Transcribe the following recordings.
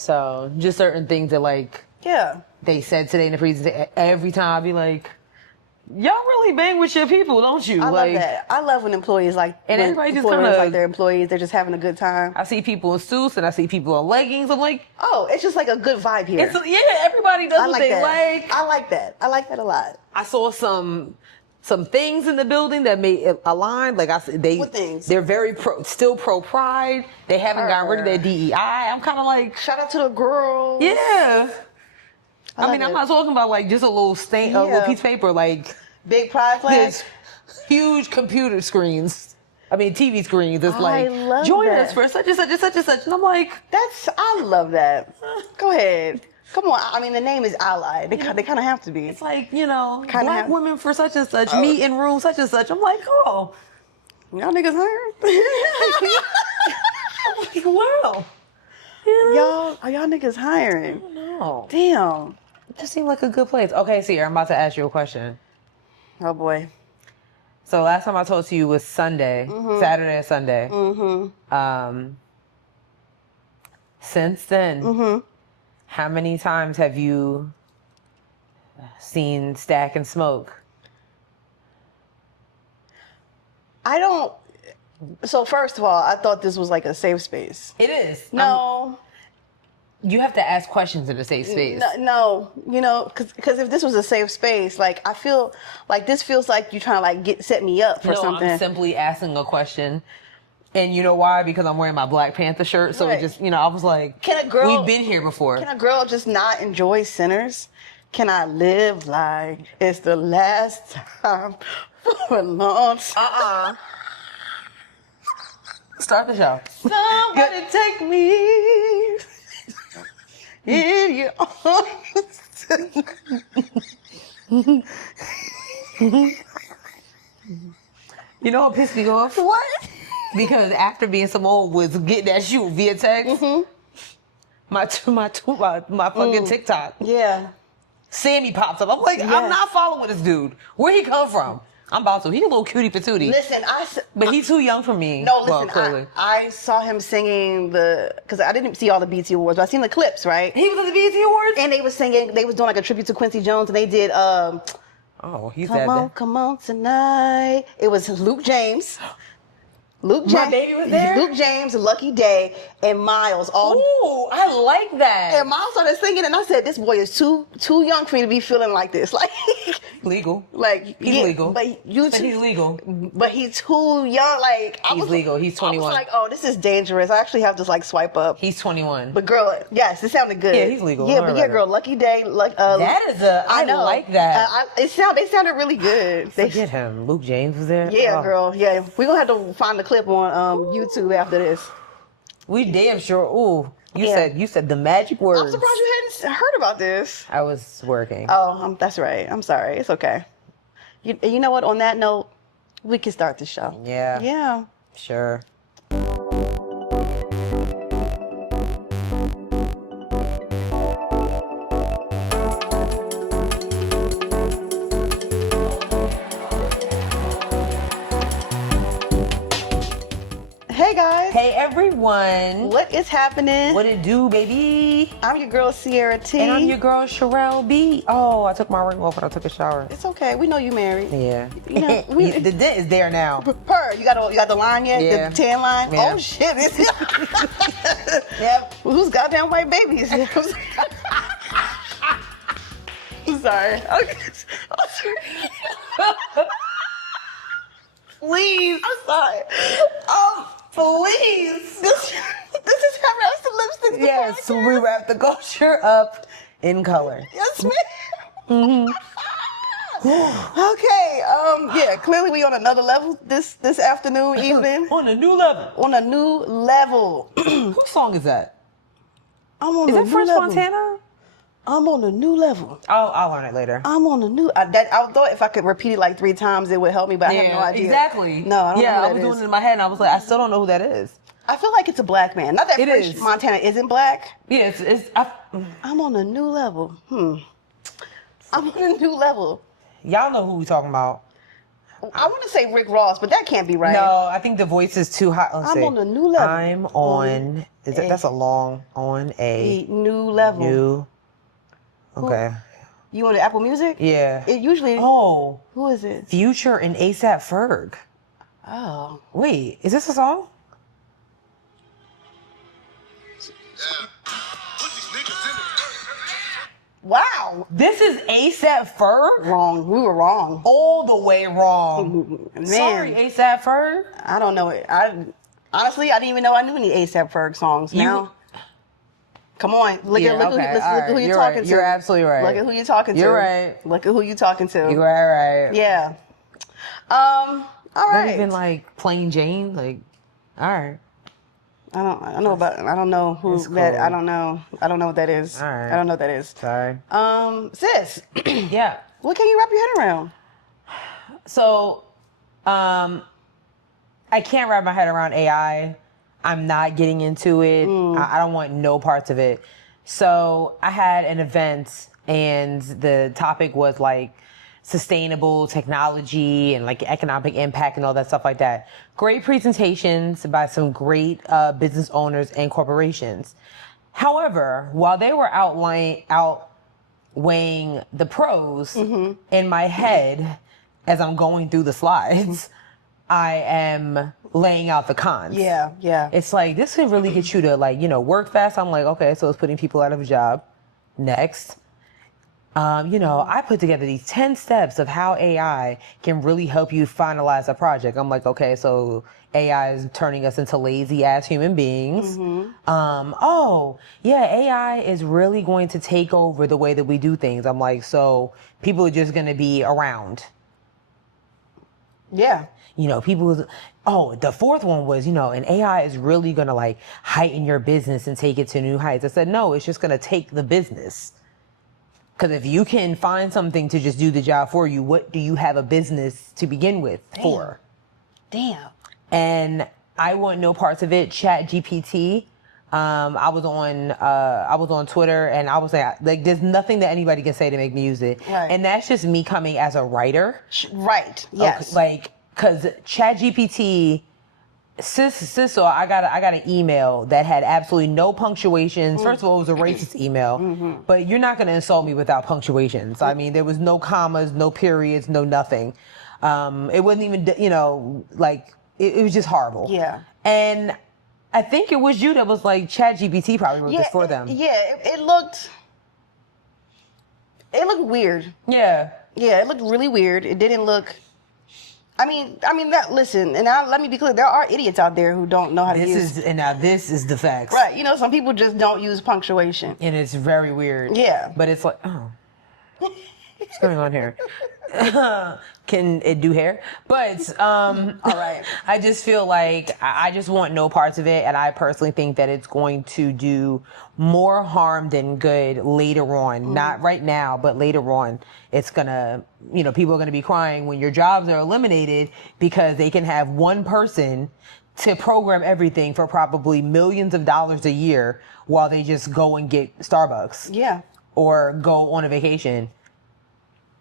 So just certain things that like they said today in the presentation. Every time I be like, y'all really bang with your people, don't you? I love that. I love when employees like everybody just kind of like their employees. They're just having a good time. I see people in suits and I see people in leggings. I'm like, oh, it's just like a good vibe here. Everybody does what they like. I like that. I like that a lot. I saw some things in the building that made it aligned. Like what things? They're very still pro pride. They haven't gotten rid of their DEI. I'm kind of like, shout out to the girls. Yeah. I mean, I'm not talking about like just a little stain, a little piece of paper, like big pride flags, huge computer screens. I mean, TV screens. It's like, join us for such and such and such and such. And I'm like, I love that. Go ahead. Come on. I mean, the name is Ally. They kind of have to be. It's like, black women for such and such, meet in room such and such. I'm like, oh. Y'all niggas hiring? I'm like, wow. Y'all niggas hiring? I don't know. Damn. It just seemed like a good place. Okay, Sierra, I'm about to ask you a question. Oh, boy. So last time I talked to you was Sunday, Saturday and Sunday. Mm-hmm. Since then, how many times have you seen Stack and Smoke? So first of all, I thought this was like a safe space. It is. No. You have to ask questions in a safe space. No, because if this was a safe space, like I feel like this feels like you're trying to like set me up for something. I'm simply asking a question. And you know why? Because I'm wearing my Black Panther shirt. So it just, I was like, we've been here before. Can a girl just not enjoy Sinners? Can I live like it's the last time for a long time? Start the show. Somebody take me in your arms. You know what pissed me off? What? Because after being Simone was getting that shoot via text, my fucking TikTok. Yeah. Sammy pops up. I'm like, I'm not following this dude. Where he come from? I'm about to. He a little cutie patootie. Listen, but he's too young for me. No, listen, well, clearly. I saw him singing because I didn't see all the BET Awards, but I seen the clips, right? He was at the BET Awards? And they was singing, they was doing like a tribute to Quincy Jones, and they did, he's Come on tonight. It was Luke James. My baby was there? Luke James, Lucky Day, and Miles. Ooh, I like that. And Miles started singing, and I said, "This boy is too young for me to be feeling like this." Like legal. Like he's legal. But he's legal. But he's too young. Like he's legal. He's 21. I was like, "Oh, this is dangerous." I actually have to like swipe up. He's 21. But girl, yes, it sounded good. Yeah, he's legal. Yeah, but girl, Lucky Day. That is I know. Like that. They sounded really good. Forget him. Luke James was there. Yeah, girl. Yeah, we're gonna have to find the clip on YouTube after this. We damn sure. Ooh, you said the magic words. I'm surprised you hadn't heard about this. I was working. Oh, that's right. I'm sorry. It's okay. You know what? On that note, we can start the show. Yeah. Yeah. Sure. Hey guys. Hey everyone. What is happening? What it do, baby? I'm your girl Sierra T. And I'm your girl Sherelle B. Oh, I took my ring off when I took a shower. It's okay. We know you married. Yeah. You know, the dent is there now. You got the line yet? Yeah. The tan line? Yeah. Oh shit. Yep. Who's goddamn white babies? I'm sorry. Okay. Please. I'm sorry. Please. This is how wraps the lipstick. Yes, we wrap the culture up in color. Yes, ma'am. Okay. Yeah. Clearly, we on another level this afternoon, evening. On a new level. On a new level. Whose song is that? I'm on is a that new French level. Montana? I'm on a new level. I'll learn it later. I'm on a new. I thought if I could repeat it like 3 times, it would help me, but I have no idea. Exactly. No, I don't know who I was doing it in my head, and I was like, I still don't know who that is. I feel like it's a black man. Not that It French is. Montana isn't black. Yeah, I'm on a new level. I'm on a new level. Y'all know who we talking about. I want to say Rick Ross, but that can't be right. No, I think the voice is too high. I'm on a new level. I'm on. That's a long on a new level. New. Okay. You on the Apple Music? Yeah. It usually. Oh. Who is it? Future and ASAP Ferg. Oh. Wait, is this a song? Wow. This is ASAP Ferg? Wrong. We were wrong. All the way wrong. Man. Sorry, ASAP Ferg. I don't know it. Honestly, I didn't even know I knew any ASAP Ferg songs. Now, come on. Look at who you're talking to. You're absolutely right. Look at who you're talking to. You're right. Look at who you're talking to. You're right. Yeah. All right. Not even like Plain Jane. Like, all right. I don't know who It's that. cool. I don't know what that is. All right. I don't know what that is. Sorry. Sis. Yeah. What can you wrap your head around? So, I can't wrap my head around AI. I'm not getting into it. I don't want no parts of it. So I had an event and the topic was like sustainable technology and like economic impact and all that stuff like that. Great presentations by some great business owners and corporations. However, while they were outweighing the pros, in my head, as I'm going through the slides, I am laying out the cons. Yeah. It's like, this could really get you to work fast. I'm like, okay, so it's putting people out of a job. Next. I put together these 10 steps of how AI can really help you finalize a project. I'm like, okay, so AI is turning us into lazy ass human beings. AI is really going to take over the way that we do things. I'm like, so people are just going to be around. Yeah. The fourth one was, and AI is really going to like heighten your business and take it to new heights. I said, no, it's just going to take the business. Because if you can find something to just do the job for you, what do you have a business to begin with for? Damn. And I want no parts of it. Chat GPT. I was on Twitter and I was like, there's nothing that anybody can say to make me use it. Right. And that's just me coming as a writer. Right. Yes. Cause Chat GPT, so I got an email that had absolutely no punctuations. First of all, it was a racist email, but you're not going to insult me without punctuations. I mean, there was no commas, no periods, no nothing. It wasn't even, it was just horrible. Yeah. And I think it was you that was like, Chat GPT probably wrote this for them. It looked weird. Yeah. Yeah, it looked really weird. It didn't look. Listen, and let me be clear. There are idiots out there who don't know how to use. This is the facts. Right. Some people just don't use punctuation. And it's very weird. Yeah. But it's like, oh, what's going on here? Can it do hair? But, all right. I just feel like I just want no parts of it. And I personally think that it's going to do more harm than good later on. Not right now, but later on. It's gonna, people are gonna be crying when your jobs are eliminated because they can have one person to program everything for probably millions of dollars a year while they just go and get Starbucks. Yeah. Or go on a vacation.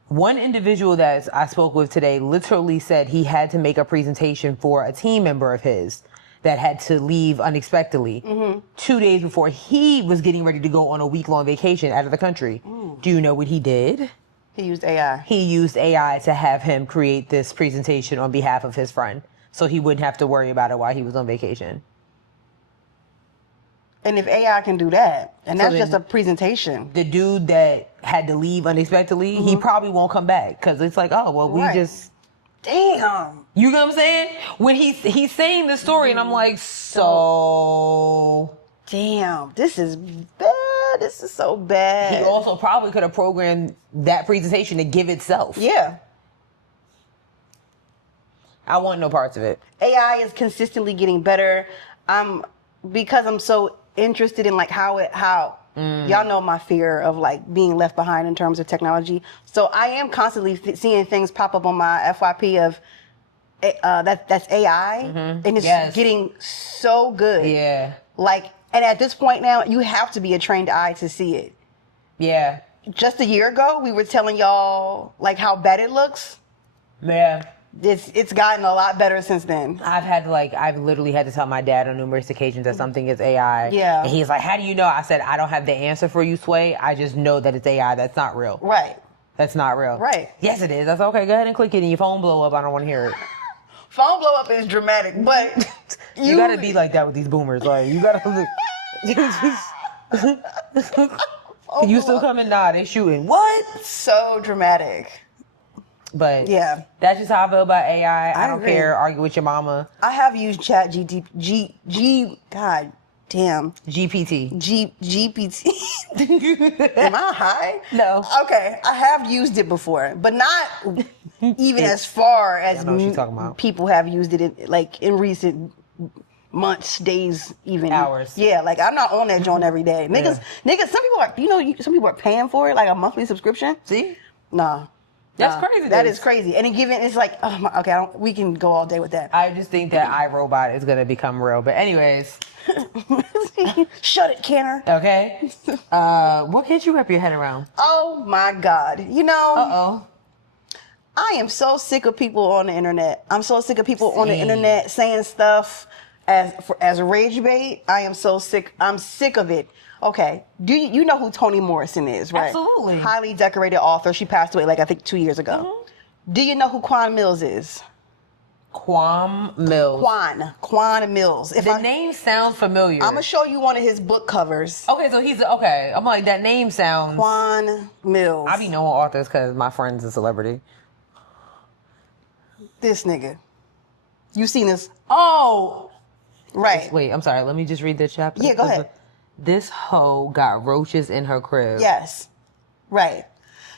One individual that I spoke with today literally said he had to make a presentation for a team member of his that had to leave unexpectedly 2 days before he was getting ready to go on a week-long vacation out of the country. Do you know what he did? He used AI. He used AI to have him create this presentation on behalf of his friend so he wouldn't have to worry about it while he was on vacation. And if AI can do that, and that's just a presentation. The dude that had to leave unexpectedly, he probably won't come back because it's like, oh, well, we just... Damn. You know what I'm saying? When he's saying the story and I'm like, so... Damn, this is bad. This is so bad. He also probably could have programmed that presentation to give itself. Yeah. I want no parts of it. AI is consistently getting better. Because I'm so interested in how y'all know my fear of being left behind in terms of technology. So I am constantly seeing things pop up on my FYP of that's AI, and it's getting so good. Yeah. And at this point now, you have to be a trained eye to see it. Yeah. Just a year ago, we were telling y'all how bad it looks. Yeah. it's gotten a lot better since then. I've literally had to tell my dad on numerous occasions that something is AI. Yeah. And he's like, how do you know? I said, I don't have the answer for you, Sway. I just know that it's AI. That's not real. Right. That's not real. Right. Yes, it is. That's okay. Go ahead and click it and your phone blow up. I don't want to hear it. Phone blow up is dramatic, but you gotta be like that with these boomers. Like, you gotta you still coming? Nah, they shooting. What? So dramatic. But yeah, that's just how I feel about AI. I don't agree. care. Argue with your mama. I have used Chat God damn. GPT. GPT. Am I high? No. Okay, I have used it before, but not even as far as people have used it in recent months, days, even hours. Yeah, like I'm not on that joint every day. Niggas, some people are, some people are paying for it, like a monthly subscription. See? Nah. That's crazy. That is crazy. And it's like, oh my, okay, we can go all day with that. I just think that iRobot is gonna become real. But anyways. Shut it, Kenner. Okay. What can't you wrap your head around? Oh my God. Uh-oh. I am so sick of people on the internet. I'm so sick of people on the internet saying stuff as rage bait. I am so sick. I'm sick of it. Okay. Do you know who Toni Morrison is, right? Absolutely. Highly decorated author. She passed away I think 2 years ago. Mm-hmm. Do you know who Quan Mills is? Quan Mills. Quan Mills. The name sounds familiar. I'm gonna show you one of his book covers. Okay, so he's okay. I'm like, that name sounds. Quan Mills. I be knowing authors because my friend's a celebrity. This nigga. You seen this? Oh, right. Wait, I'm sorry. Let me just read this chapter. Yeah, go ahead. This hoe got roaches in her crib. Yes. Right.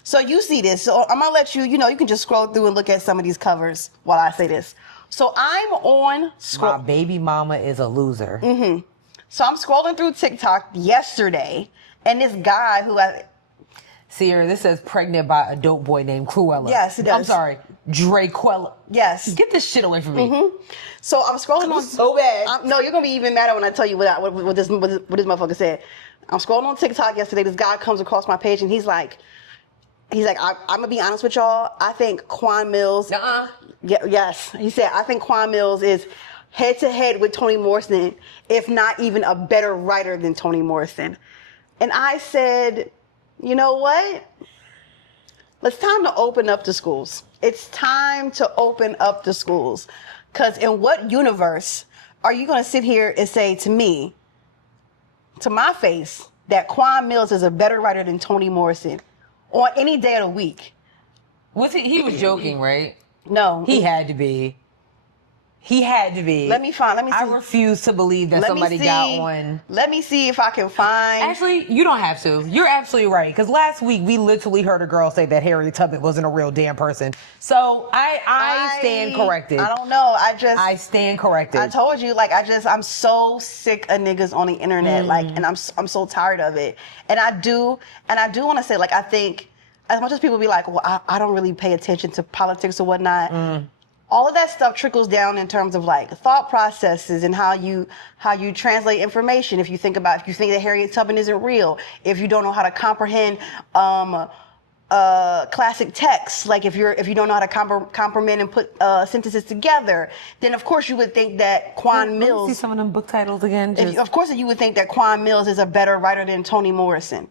So you see this. So I'm gonna let you. You can just scroll through and look at some of these covers while I say this. So I'm on. My baby mama is a loser. Mm-hmm. So I'm scrolling through TikTok yesterday, and this guy who Sierra, this says pregnant by a dope boy named Cruella. Yes, it does. I'm sorry, Draquella. Yes. Get this shit away from me. Mm-hmm. So I'm scrolling on. So bad. No, you're gonna be even madder when I tell you what this motherfucker said. I'm scrolling on TikTok yesterday. This guy comes across my page, and he's like, I'm gonna be honest with y'all. I think Quan Mills. Yeah, yes. He said, I think Quan Mills is head to head with Toni Morrison, if not even a better writer than Toni Morrison. And I said, you know what? It's time to open up the schools. It's time to open up the schools. Because in what universe are you going to sit here and say to me, to my face, that Quan Mills is a better writer than Toni Morrison on any day of the week? He was joking, right? No. He had to be. He had to be. Let me see. I refuse to believe that somebody got one. Let me see if I can find. Actually, you don't have to. You're absolutely right. Because last week we literally heard a girl say that Harriet Tubman wasn't a real damn person. So I stand corrected. I don't know. I stand corrected. I told you, I'm so sick of niggas on the internet. And I'm so tired of it. And I do want to say, I think, as much as people be like, well, I don't really pay attention to politics or whatnot. All of that stuff trickles down in terms of thought processes and how you translate information. If you think that Harriet Tubman isn't real, if you don't know how to comprehend classic texts, if you don't know how to comprehend and put sentences together, then of course you would think that Quan Mills. Let me see some of them book titles again. Of course you would think that Quan Mills is a better writer than Toni Morrison.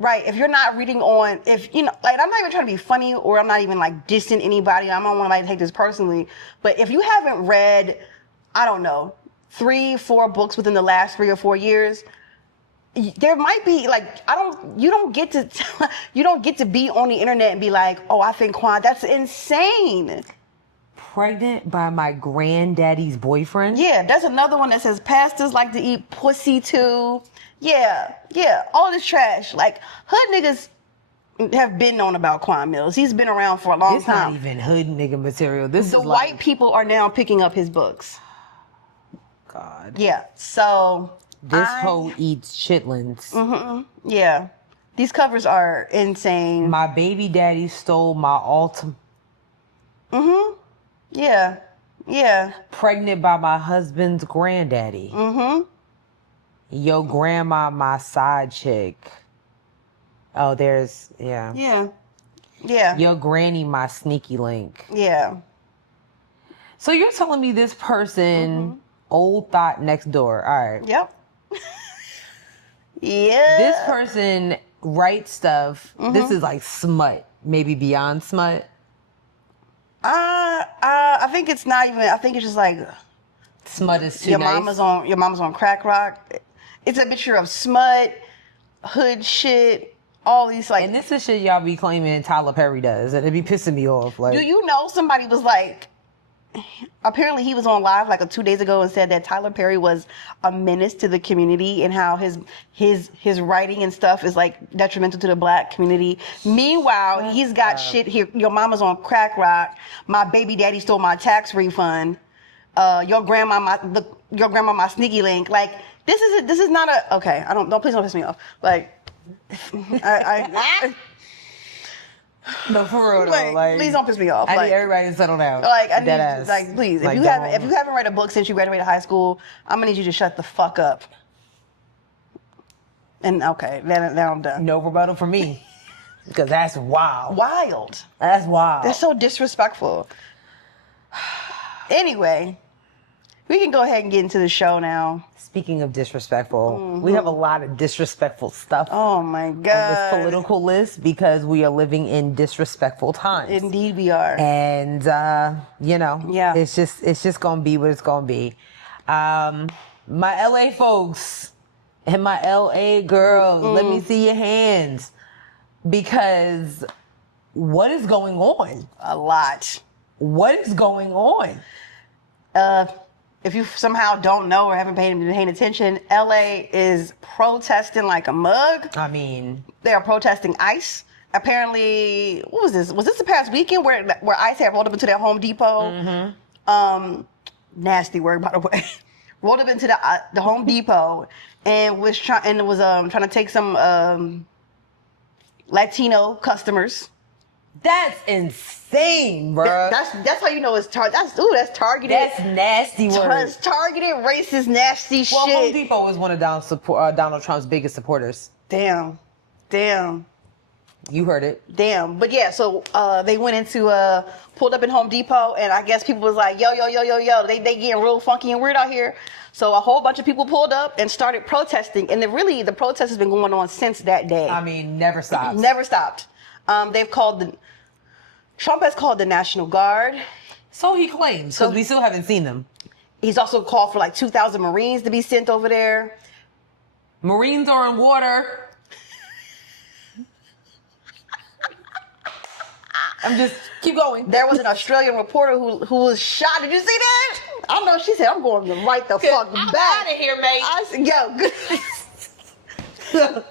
Right. If you're not reading I'm not even trying to be funny, or I'm not even dissing anybody. I don't want to take this personally. But if you haven't read, I don't know, 3-4 books within the last 3 or 4 years, there might be you don't get to be on the internet and be like, oh, I think Quan, that's insane. Pregnant by my granddaddy's boyfriend? Yeah, there's another one that says pastors like to eat pussy too. Yeah, all this trash. Hood niggas have been known about Quan Mills. He's been around for a long time. It's not even hood nigga material. The white people are now picking up his books. God. Yeah, so this hoe eats chitlins. Mm-hmm. Yeah, these covers are insane. My baby daddy stole my ultimate. Mm-hmm. Yeah. Pregnant by my husband's granddaddy. Mm-hmm. Yo grandma, my side chick. Oh, yeah. Yeah. Your granny, my sneaky link. Yeah. So you're telling me this person, old thought next door. All right. Yep. Yeah. This person writes stuff. This is like smut, maybe beyond smut. I think it's not even. I think it's just like Smut is too your nice. Your mama's on crack rock. It's a mixture of smut, hood shit, all these like. And this is shit y'all be claiming Tyler Perry does, and it be pissing me off. Like, Do you know somebody was like? Apparently, he was on live like 2 days ago and said that Tyler Perry was a menace to the community and how his writing and stuff is like detrimental to the black community. Meanwhile, he's got shit here. Your mama's on crack rock. My baby daddy stole my tax refund. Your grandma my sneaky link. Like this is not a okay. Please don't piss me off. Like I no, for real though. like, please don't piss me off. I need everybody to settle down. Like I need Deadass. like please Like, if you haven't read a book since you graduated high school, I'm gonna need you to shut the fuck up. And okay, now I'm done. No rebuttal for me, because that's wild. Wild. That's wild. That's so disrespectful. Anyway, we can go ahead and get into the show now. Speaking of disrespectful, we have a lot of disrespectful stuff Oh my on God. this political list because we are living in disrespectful times. Indeed we are. And Yeah. it's just gonna be what it's gonna be. My LA folks and my LA girls, let me see your hands, because what is going on? A lot. What is going on? If you somehow don't know or haven't been paying attention, LA is protesting like a mug. I mean, They are protesting ICE. Apparently, what was this? Was this the past weekend where ICE had rolled up into their Home Depot? Nasty word, by the way. Rolled up into the Home Depot and was trying to take some Latino customers. that's insane, bro. That's how you know it's that's targeted. That's nasty words. It's targeted, racist, nasty Well, shit. Home Depot was one of Donald Trump's biggest supporters. Damn. You heard it. Damn. But yeah, so they went into pulled up in Home Depot, and I guess people was like, yo, they getting real funky and weird out here. So a whole bunch of people pulled up and started protesting, and the protest has been going on since that day. I mean, never stops. Never stopped. Trump has called the National Guard. So he claims, because we still haven't seen them. He's also called for like 2,000 Marines to be sent over there. Marines are in water. I'm just keep going. There was an Australian reporter who was shot. Did you see that? I don't know. She said, "I'm going right the fuck I'm back." outta here, mate. I said, "Yo, good."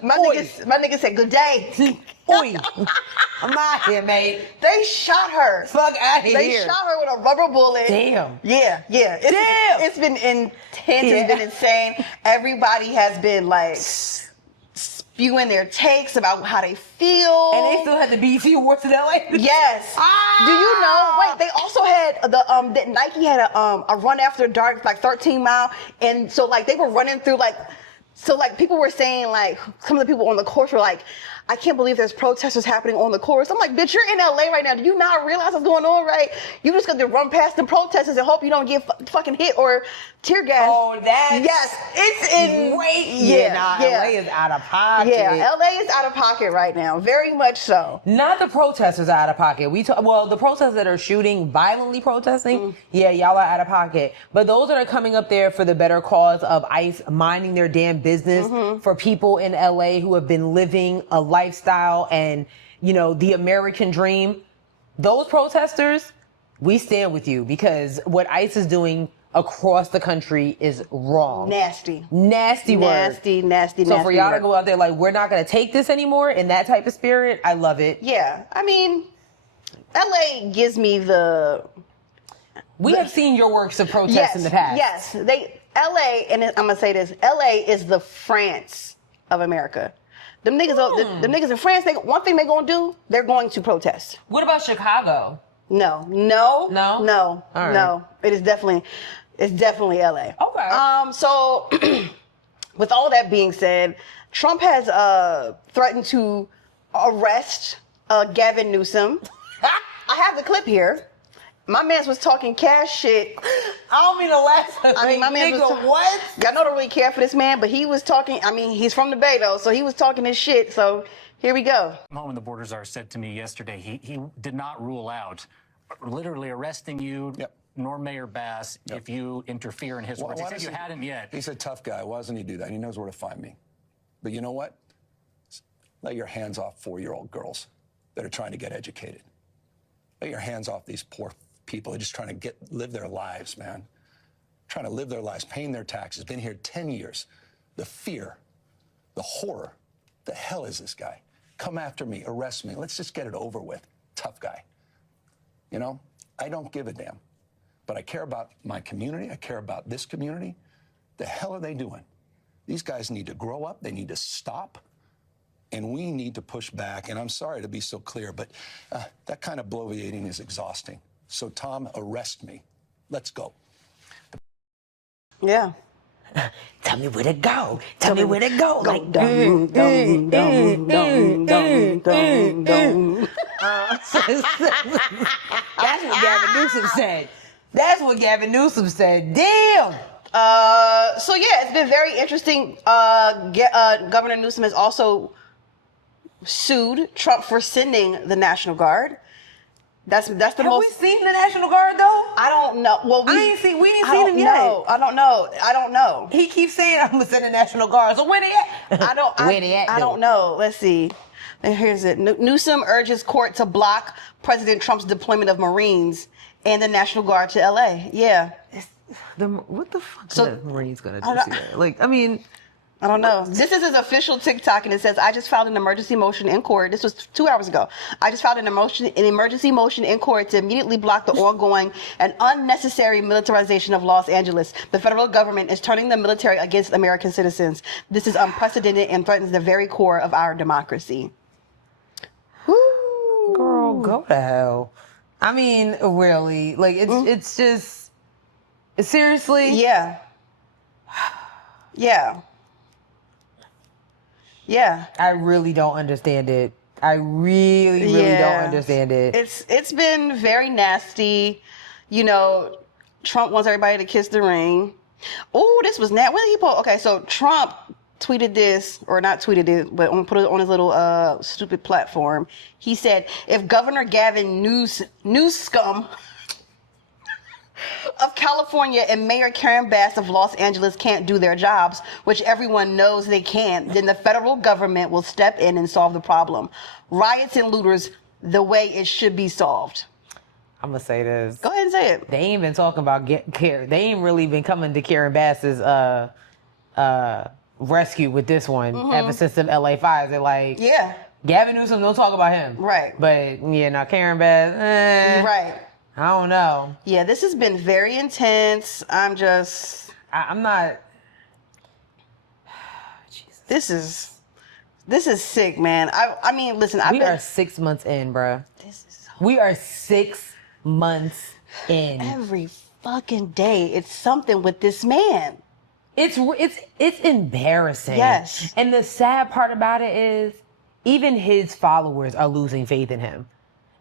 my nigga said, "Good day." Oi, I'm out here, mate. They shot her. Fuck out of here. They shot her with a rubber bullet. Damn. Yeah. It's been intense. It's been insane. Everybody has been like spewing their takes about how they feel. And they still had the BT Awards in LA. Yes. Do you know? Wait, they also had that Nike had a run after dark, like 13 mile, and so like they were running through people were saying, like, some of the people on the course were like, I can't believe there's protesters happening on the course. I'm like, bitch, you're in LA right now. Do you not realize what's going on, right? You just got to run past the protesters and hope you don't get fucking hit or tear gas. Oh, that's yes, it's in great. LA is out of pocket. Yeah, LA is out of pocket right now, very much so. Not the protesters are out of pocket. The protesters that are shooting, violently protesting, yeah, y'all are out of pocket. But those that are coming up there for the better cause of ICE minding their damn business for people in LA who have been living a lifestyle and, the American dream, those protesters, we stand with you, because what ICE is doing across the country is wrong. Nasty word. So for y'all to go out there like, we're not going to take this anymore in that type of spirit, I love it. Yeah. I mean, LA gives me We have seen your works of protest in the past. Yes. LA, and I'm going to say this, LA is the France of America. Them niggas in France, one thing they're going to do, they're going to protest. What about Chicago? No. All right. No. It's definitely LA. Okay. So with all that being said, Trump has threatened to arrest Gavin Newsom. I have the clip here. My man was talking cash shit. I don't mean to laugh. I mean, my man was what? Y'all know, don't really care for this man, but he was talking. I mean, he's from the Bay though, so he was talking his shit. So here we go. Home and the Border Czar said to me yesterday, he did not rule out literally arresting you, nor Mayor Bass, if you interfere in his words. He said you hadn't yet. He's a tough guy. Why doesn't he do that? He knows where to find me. But you know what? Let your hands off 4-year-old girls that are trying to get educated. Let your hands off these poor people who are just trying to live their lives, man. Trying to live their lives, paying their taxes, been here 10 years. The fear, the horror. The hell is this guy? Come after me, arrest me. Let's just get it over with. Tough guy. You know, I don't give a damn. But I care about my community. I care about this community. The hell are they doing? These guys need to grow up. They need to stop. And we need to push back. And I'm sorry to be so clear, but that kind of bloviating is exhausting. So, Tom, arrest me. Let's go. Yeah. Tell me where to go. Tell me where to go. Like, Dum, dum, dum, dum, dum, dum, dum. That's what Gavin Newsom said. That's what Gavin Newsom said. Damn. So yeah, it's been very interesting. Governor Newsom has also sued Trump for sending the National Guard. That's the Have most. we seen the National Guard though? I don't know. Well, we ain't seen him yet. I don't know. He keeps saying I'm gonna send the National Guard. So where they at? Where they at? I don't know. Let's see. And here's it. Newsom urges court to block President Trump's deployment of Marines and the National Guard to LA. Yeah. What the fuck So- are the Marines gonna do to that? Like, I mean, I don't know. This is his official TikTok, and it says, "I just filed an emergency motion in court." This was 2 hours ago. "I just filed an emergency motion in court to immediately block the ongoing and unnecessary militarization of Los Angeles. The federal government is turning the military against American citizens. This is unprecedented and threatens the very core of our democracy." Woo. girl, go to hell. I mean, really, like it's just seriously. Yeah. Yeah. Yeah. I really don't understand it. I really don't understand it. It's been very nasty. You know, Trump wants everybody to kiss the ring. Oh, this was when did he post? Okay, so Trump tweeted this, or not tweeted it, but put it on his little stupid platform. He said, "If Governor Gavin Newsom of California and Mayor Karen Bass of Los Angeles can't do their jobs, which everyone knows they can't, then the federal government will step in and solve the problem. Riots and looters, the way it should be solved." I'm gonna say this. Go ahead and say it. They ain't been talking about They ain't really been coming to Karen Bass's rescue with this one ever since the LA fires. They're like, Yeah. Gavin Newsom, don't talk about him. Right. But yeah, now Karen Bass, Right. I don't know. Yeah, this has been very intense. I'm not. Jesus. This is sick, man. I mean, listen. We are 6 months in, bruh. We are 6 months in. Every fucking day, it's something with this man. It's embarrassing. Yes. And the sad part about it is, even his followers are losing faith in him.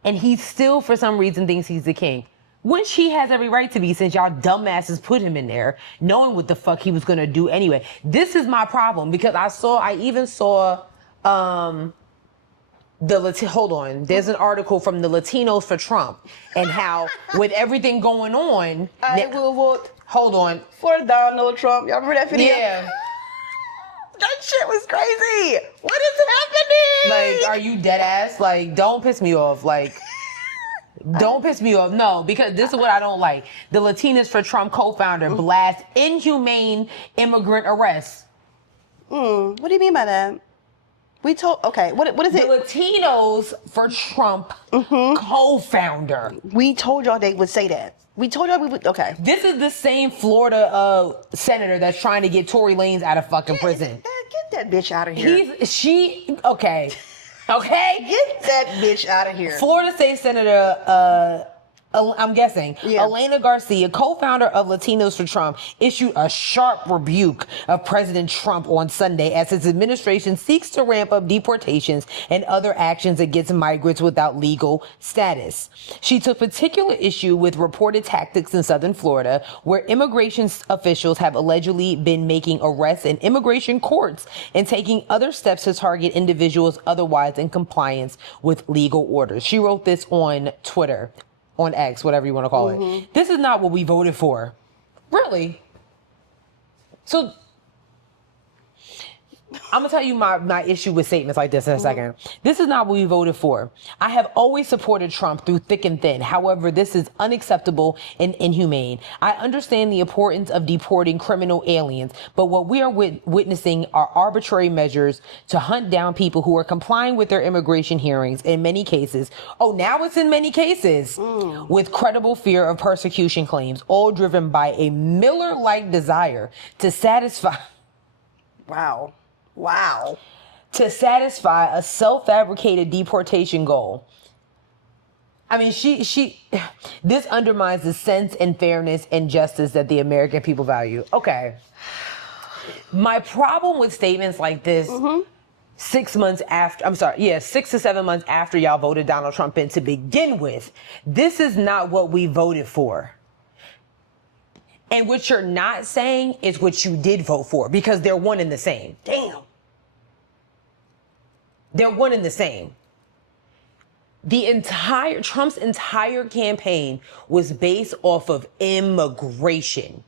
And he still, for some reason, thinks he's the king. Which he has every right to be, since y'all dumbasses put him in there, knowing what the fuck he was gonna do anyway. This is my problem, because I even saw hold on. There's an article from the Latinos for Trump, and how with everything going on, I will vote. Hold on. For Donald Trump. Y'all remember that video? Yeah. That shit was crazy. What is happening? Like, are you dead ass? Like, don't piss me off. Like, don't piss me off. No, because this is what I don't like. The Latinos for Trump co-founder blast inhumane immigrant arrests. What do you mean by that? Okay, what is The it? Latinos for Trump co-founder. We told y'all they would say that. We told y'all we would, okay. This is the same Florida senator that's trying to get Tory Lanez out of fucking prison. Get that bitch out of here. Okay. Get that bitch out of here. Florida State Senator I'm guessing. Yeah. Elena Garcia, co-founder of Latinos for Trump, issued a sharp rebuke of President Trump on Sunday as his administration seeks to ramp up deportations and other actions against migrants without legal status. She took particular issue with reported tactics in southern Florida, where immigration officials have allegedly been making arrests in immigration courts and taking other steps to target individuals otherwise in compliance with legal orders. She wrote this on Twitter. On X, whatever you want to call it. This is not what we voted for. Really? So, I'm going to tell you my issue with statements like this in a second. This is not what we voted for. I have always supported Trump through thick and thin. However, this is unacceptable and inhumane. I understand the importance of deporting criminal aliens, but what we are witnessing are arbitrary measures to hunt down people who are complying with their immigration hearings in many cases. Oh, now it's in many cases with credible fear of persecution claims, all driven by a Miller-like desire to satisfy... Wow. To satisfy a self-fabricated deportation goal. I mean, this undermines the sense and fairness and justice that the American people value. Okay. My problem with statements like this, 6 to 7 months after y'all voted Donald Trump in to begin with, this is not what we voted for. And what you're not saying is what you did vote for, because they're one and the same. Damn. They're one and the same. Trump's entire campaign was based off of immigration.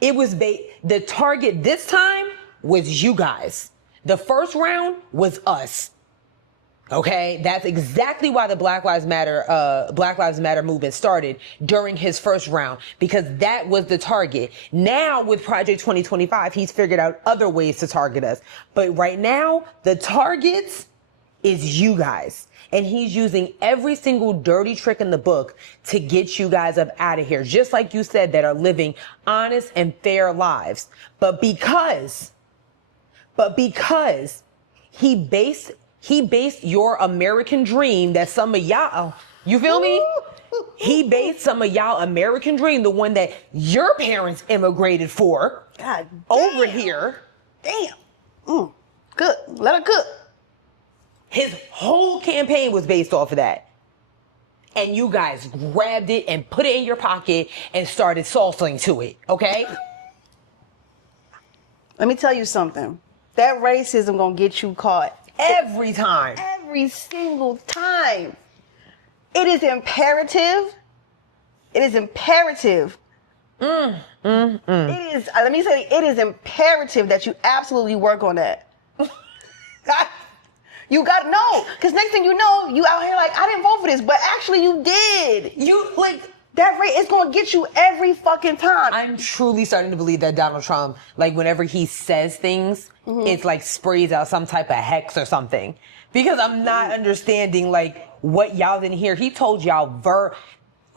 It was the target this time was you guys. The first round was us. Okay, that's exactly why the Black Lives Matter movement started during his first round, because that was the target. Now with Project 2025, he's figured out other ways to target us. But right now, the targets is you guys. And he's using every single dirty trick in the book to get you guys up out of here, just like you said, that are living honest and fair lives. But because he based your American dream that some of y'all, you feel me? He based some of y'all American dream, the one that your parents immigrated for, God over here. Damn. Good. Let her cook. His whole campaign was based off of that. And you guys grabbed it and put it in your pocket and started salsaing to it, okay? Let me tell you something. That racism gonna get you caught. Every time. Every single time. It is imperative. It is imperative. It is, let me say, it is imperative that you absolutely work on that. You got, no, because next thing you know, you out here like, I didn't vote for this, but actually you did. You, like, that rate is going to get you every fucking time. I'm truly starting to believe that Donald Trump, like, whenever he says things, it's like sprays out some type of hex or something. Because I'm not understanding, like, what y'all didn't hear. He told y'all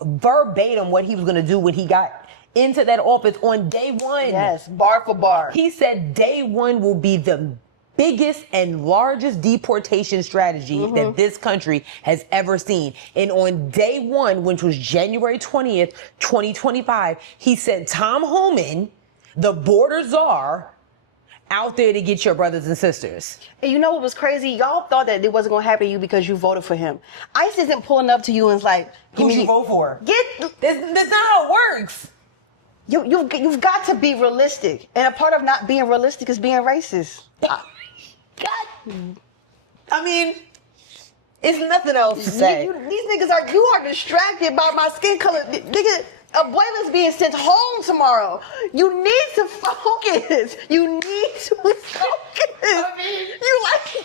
verbatim what he was going to do when he got into that office on day one. Yes, bar for bar. He said day one will be the biggest and largest deportation strategy that this country has ever seen. And on day one, which was January 20th, 2025, he sent Tom Homan, the border czar, out there to get your brothers and sisters. And you know what was crazy? Y'all thought that it wasn't going to happen to you because you voted for him. ICE isn't pulling up to you and it's like, who you vote for? That's not how it works. You've got to be realistic. And a part of not being realistic is being racist. God. I mean, it's nothing else to say. These niggas are distracted by my skin color. Nigga, Abuela's being sent home tomorrow. You need to focus. You need to focus. I mean,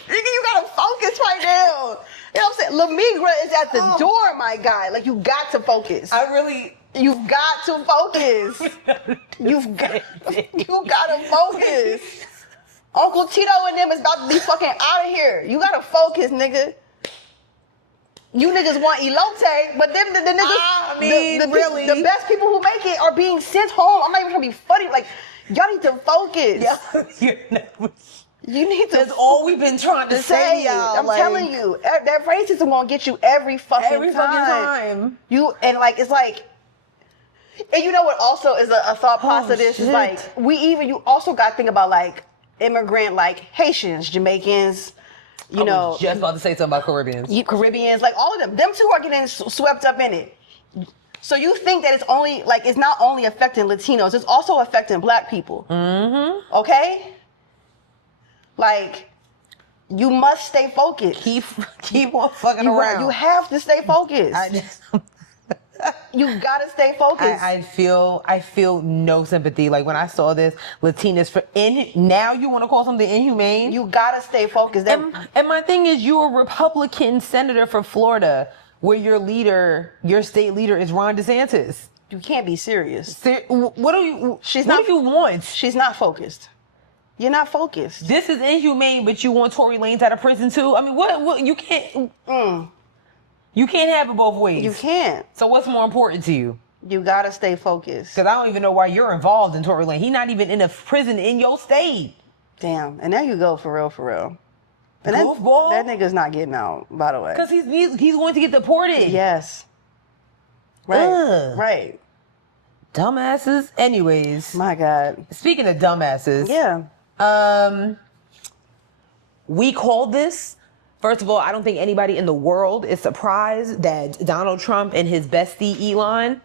you gotta focus right now. You know what I'm saying? La Migra is at the door, my guy. Like, you got to focus. You've got to focus. You gotta focus. Uncle Tito and them is about to be fucking out of here. You gotta focus, nigga. You niggas want elote, but them the niggas, really, the best people who make it are being sent home. I'm not even trying to be funny. Like, y'all need to focus. You need to. That's all we've been trying to say, y'all. I'm telling you, that racism won't get you every fucking time. It's like, and you know what? Also, is a thought process. This is like you also got to think about like immigrant, like Haitians, Jamaicans. You know, just about to say something about Caribbeans. Caribbeans, like all of them. Them two are getting swept up in it. So you think that it's not only affecting Latinos, it's also affecting Black people. Mm-hmm. Okay? Like, you must stay focused. Keep on fucking around. You have to stay focused. You gotta stay focused. I feel no sympathy. Like when I saw this, Latinas now you want to call something inhumane? You gotta stay focused. And my thing is, you're a Republican senator from Florida, where your state leader is Ron DeSantis. You can't be serious. What do you want? She's not focused. You're not focused. This is inhumane, but you want Tory Lanez out of prison too? I mean, what you can't. You can't have it both ways. You can't. So what's more important to you? You gotta stay focused. Because I don't even know why you're involved in Tory Lanez. He's not even in a prison in your state. Damn. And there you go, for real. And Goofball? that nigga's not getting out, by the way. Because he's going to get deported. Yes. Right. Right. Dumbasses. Anyways. My God. Speaking of dumbasses. Yeah. We called this. First of all, I don't think anybody in the world is surprised that Donald Trump and his bestie Elon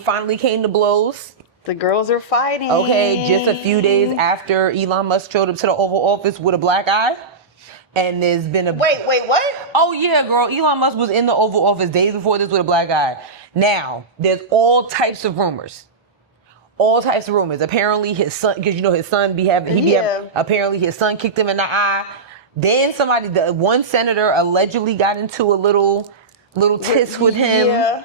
finally came to blows. The girls are fighting. Okay, just a few days after Elon Musk showed up to the Oval Office with a black eye. And there's been a... Wait, what? Oh, yeah, girl. Elon Musk was in the Oval Office days before this with a black eye. Now, there's all types of rumors. Apparently his son, because you know his son apparently his son kicked him in the eye. Then one senator allegedly got into a little tiss with him. Yeah.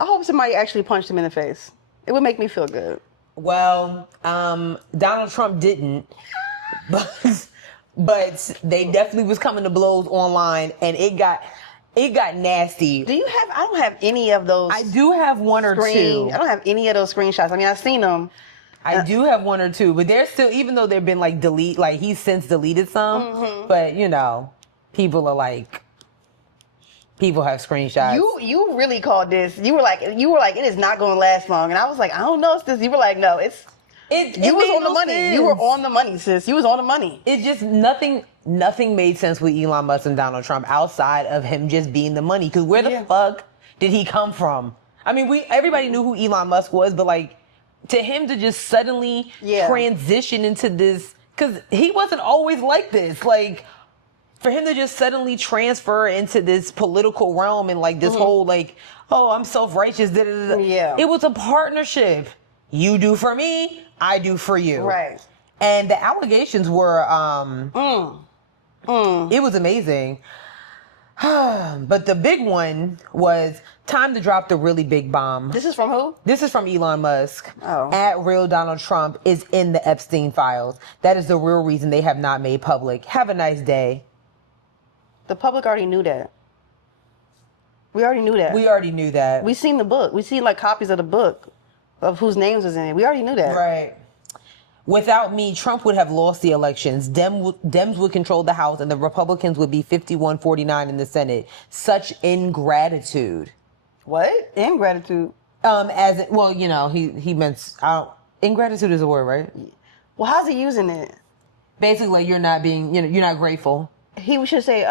I hope somebody actually punched him in the face. It would make me feel good. Well, Donald Trump didn't, but they definitely was coming to blows online, and it got nasty. I don't have any of those. I do have one or two. I don't have any of those screenshots. I mean, I've seen them. I do have one or two, but there's still, even though they've been he's since deleted some, but you know, people have screenshots. You really called this. You were like, it is not going to last long. And I was like, I don't know. It's this. You were like, no, you was on the money. Sense. You were on the money, sis. You was on the money. It's just nothing made sense with Elon Musk and Donald Trump outside of him just being the money. Because where the fuck did he come from? I mean, everybody knew who Elon Musk was, but like, to him to just suddenly transition into this, because he wasn't always like this. Like, for him to just suddenly transfer into this political realm and like this whole like, oh, I'm self-righteous. Yeah. It was a partnership. You do for me, I do for you. Right. And the allegations were, it was amazing. But the big one was time to drop the really big bomb. This is from who? This is from Elon Musk. Oh. At Real Donald Trump is in the Epstein files. That is the real reason they have not made public. Have a nice day. The public already knew that. We already knew that. We seen the book. We seen like copies of the book of whose names was in it. We already knew that. Right. Without me, Trump would have lost the elections. Dems would control the House, and the Republicans would be 51-49 in the Senate. Such ingratitude. What? Ingratitude? He meant ingratitude is a word, right? Well, how's he using it? Basically, like you're not grateful. He should say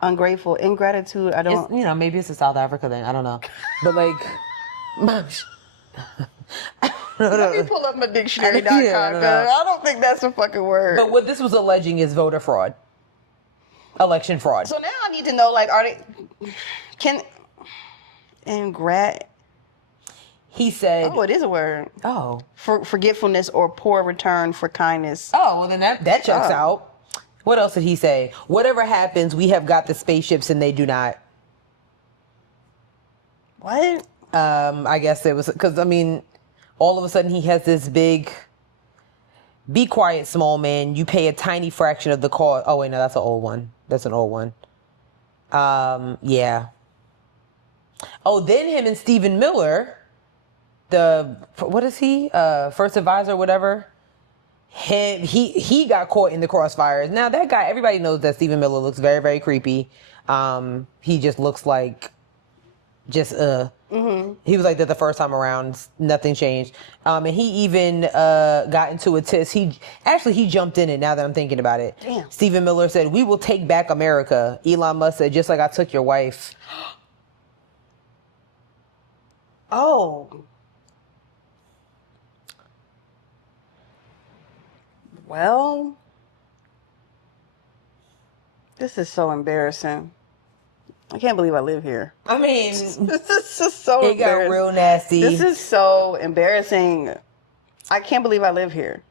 ungrateful. Ingratitude. I don't. Maybe it's a South Africa thing. I don't know, but like. Let me pull up my dictionary.com. I don't think that's a fucking word. But what this was alleging is voter fraud. Election fraud. So now I need to know, like, he said... Oh, it is a word. Oh. For forgetfulness or poor return for kindness. Oh, well then that checks out. What else did he say? Whatever happens, we have got the spaceships and they do not. What? I guess it was... Because, all of a sudden he has this big, be quiet, small man. You pay a tiny fraction of the cost. Oh, wait, no, that's an old one. That's an old one. Yeah. Oh, then him and Stephen Miller, what is he? First advisor, whatever. he got caught in the crossfires. Now that guy, everybody knows that Stephen Miller looks very, very creepy. He just looks like he was like that the first time around. Nothing changed. And he even got into a test. He jumped in it now that I'm thinking about it. Damn. Stephen Miller said, "We will take back America." Elon Musk said, "Just like I took your wife." Oh. Well, this is so embarrassing. I can't believe I live here. I mean, This is just so it got embarrassing. real nasty. This is so embarrassing. I can't believe I live here.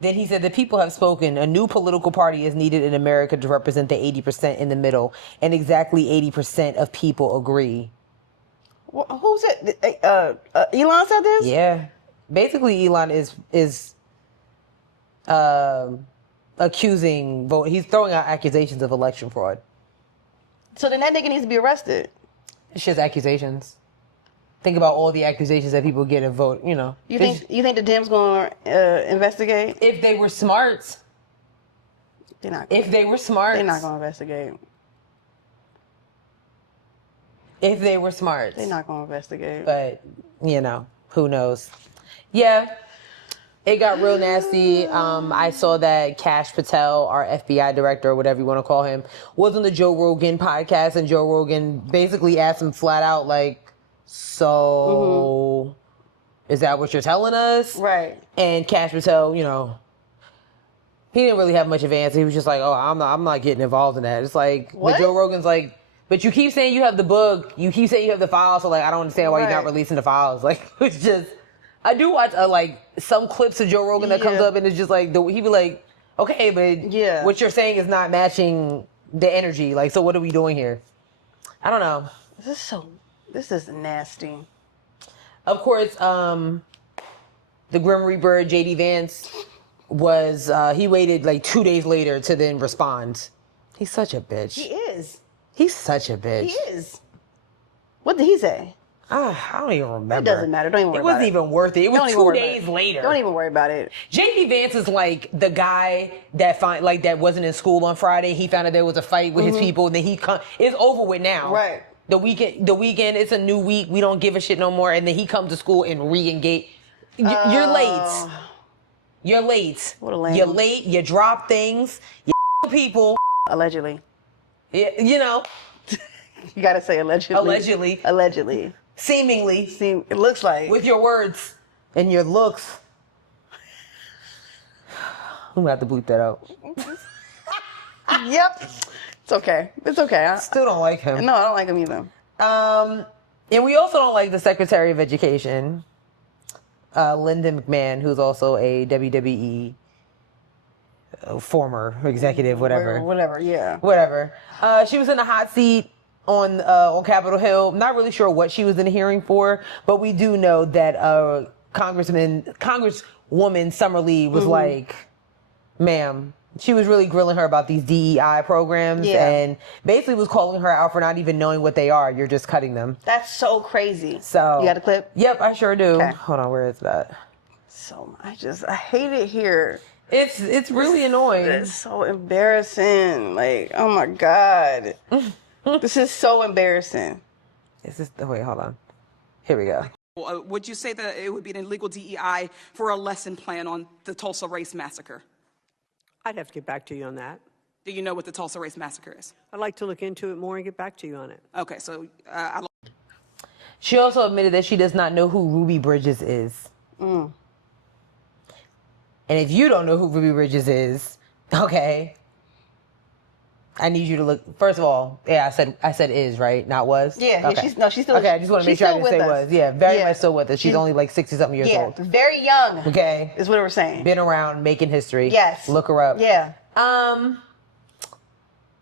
Then he said, "The people have spoken. A new political party is needed in America to represent the 80% in the middle, and exactly 80% of people agree." Who's it? Elon said this? Yeah. Basically, Elon is accusing vote. He's throwing out accusations of election fraud. So then that nigga needs to be arrested. It's just accusations. Think about all the accusations that people get and vote. You know. You think the Dems going to investigate? If they were smart. They're not. If they were smart. They're not going to investigate. If they were smart. They're not going to investigate. But, you know, who knows? Yeah, it got real nasty. I saw that Kash Patel, our FBI director, or whatever you want to call him, was on the Joe Rogan podcast, and Joe Rogan basically asked him flat out, like, so is that what you're telling us? Right. And Kash Patel, you know, he didn't really have much of an answer. He was just like, oh, I'm not getting involved in that. It's like, what? But Joe Rogan's like, but you keep saying you have the book. You keep saying you have the files. So, like, I don't understand why you're not releasing the files. Like, it's just, I do watch, like, some clips of Joe Rogan that comes up, and it's just like, he be like, okay, but what you're saying is not matching the energy. Like, so what are we doing here? I don't know. This is nasty. Of course, the Grim Reaper, J.D. Vance, was, he waited, like, 2 days later to then respond. He's such a bitch. He is. He's such a bitch. He is. What did he say? I don't even remember. It doesn't matter. Don't even worry about it. It wasn't even worth it. It was 2 days later. Don't even worry about it. J.D. Vance is like the guy that that wasn't in school on Friday. He found out there was a fight with his people, and then it's over with now. Right. The weekend, it's a new week. We don't give a shit no more. And then he comes to school and re-engage. You're late. You're late. What a lame. You're late. You drop things. You people. Allegedly. You know. You gotta say allegedly. Allegedly. Allegedly. Seemingly. It looks like. With your words and your looks. I'm gonna have to bleep that out. Yep. It's okay. It's okay. I still don't like him. No, I don't like him either. And we also don't like the Secretary of Education, Linda McMahon, who's also a WWE former executive, whatever. Whatever, yeah. Whatever. She was in a hot seat on Capitol Hill. Not really sure what she was in a hearing for, but we do know that Congresswoman Summerlee was like, ma'am, she was really grilling her about these DEI programs and basically was calling her out for not even knowing what they are. You're just cutting them. That's so crazy. So you got a clip? Yep, I sure do. Okay. Hold on, where is that? So I hate it here. It's really annoying. It's so embarrassing. Like, oh my God. This is so embarrassing. Wait, hold on. Here we go. Would you say that it would be an illegal DEI for a lesson plan on the Tulsa Race Massacre? I'd have to get back to you on that. Do you know what the Tulsa Race Massacre is? I'd like to look into it more and get back to you on it. Okay, so She also admitted that she does not know who Ruby Bridges is. And if you don't know who Ruby Bridges is, okay, I need you to look. First of all, yeah, I said is, right? Not was? Yeah, okay. She's still. Okay, I just want to make sure I didn't say was. Yeah, very much still with us. She's only like 60-something years old. Very young. Okay. Is what we're saying. Been around, making history. Yes. Look her up. Yeah.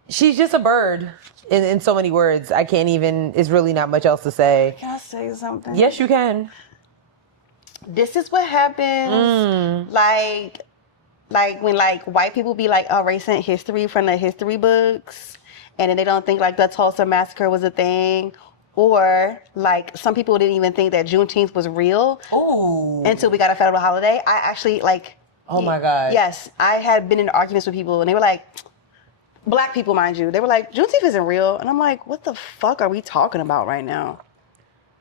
She's just a bird in so many words. I can't even, it's really not much else to say. Can I say something? Yes, you can. This is what happens, like when white people be erasing history from the history books, and then they don't think the Tulsa Massacre was a thing, or some people didn't even think that Juneteenth was real. Ooh. Until we got a federal holiday. I actually Oh my God. Yes, I had been in arguments with people and they were like, black people, mind you, they were like, Juneteenth isn't real. And I'm like, what the fuck are we talking about right now?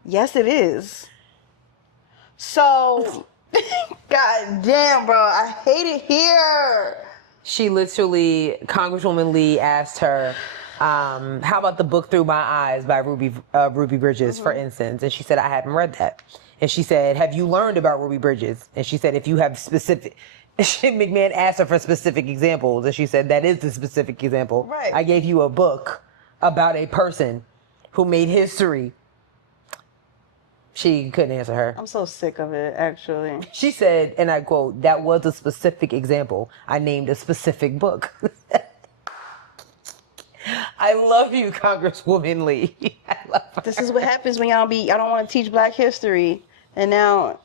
Yes, it is. So, god damn, bro, I hate it here. She literally, Congresswoman Lee asked her, how about the book Through My Eyes by Ruby Bridges, for instance? And she said, I hadn't read that. And she said, have you learned about Ruby Bridges? And she said, if you have specific... McMahon asked her for specific examples, and she said, that is the specific example. Right. I gave you a book about a person who made history. She couldn't answer her. I'm so sick of it, actually. She said, and I quote, that was a specific example. I named a specific book. I love you, Congresswoman Lee. I love her. This is what happens when y'all don't want to teach black history. And now,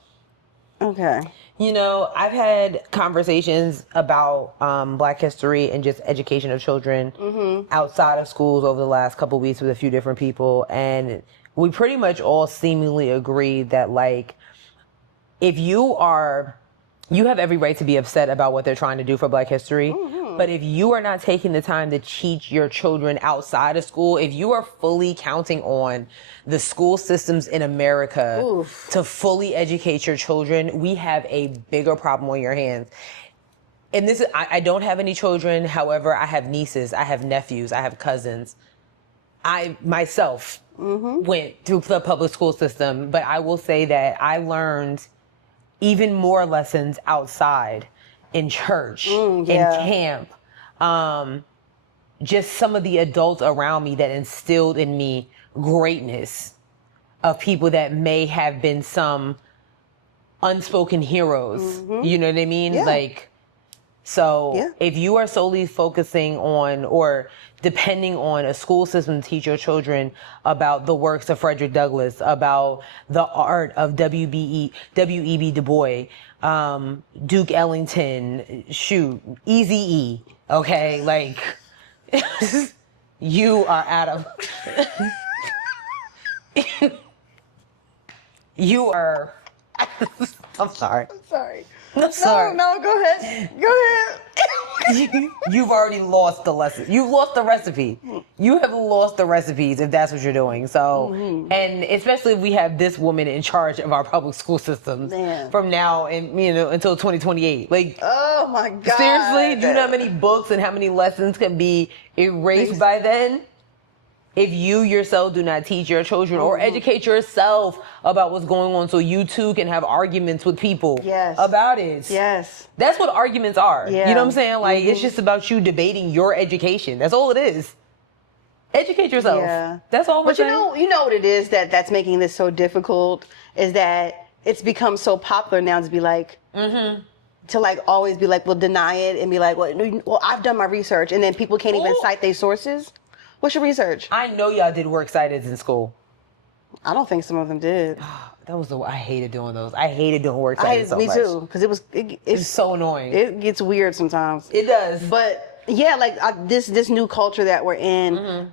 okay. You know, I've had conversations about Black history and just education of children outside of schools over the last couple of weeks with a few different people. And we pretty much all seemingly agree that, like, if you have every right to be upset about what they're trying to do for Black history. But if you are not taking the time to teach your children outside of school, if you are fully counting on the school systems in America to fully educate your children, we have a bigger problem on your hands. And this is, I don't have any children. However, I have nieces, I have nephews, I have cousins. I myself went through the public school system, but I will say that I learned even more lessons outside, in church, in camp. Just some of the adults around me that instilled in me greatness of people that may have been some unspoken heroes. You know what I mean? Like, so if you are solely focusing on or depending on a school system to teach your children about the works of Frederick Douglass, about the art of W.E.B. Du Bois, Duke Ellington, Eazy-E, okay? Like, you are out of... you are... I'm sorry. I'm sorry. No, go ahead. Go ahead. You've already lost the lesson. You've lost the recipe. You have lost the recipes if that's what you're doing. So, and especially if we have this woman in charge of our public school systems from now and until 2028. Like, oh my God. Seriously, do you know how many books and how many lessons can be erased by then? If you yourself do not teach your children or educate yourself about what's going on so you too can have arguments with people about it. Yes. That's what arguments are. Yeah. You know what I'm saying? Like, it's just about you debating your education. That's all it is. Educate yourself. Yeah. That's all we're saying. But you know what it is that's making this so difficult is that it's become so popular now to be like, to like always be like, well, deny it and be like, well, I've done my research, and then people can't even cite their sources. What's your research? I know y'all did works cited in school. I don't think some of them did. That was I hated doing those. I hated doing works cited so much. Me too, because it's so annoying. It gets weird sometimes. It does. But yeah, like this new culture that we're in,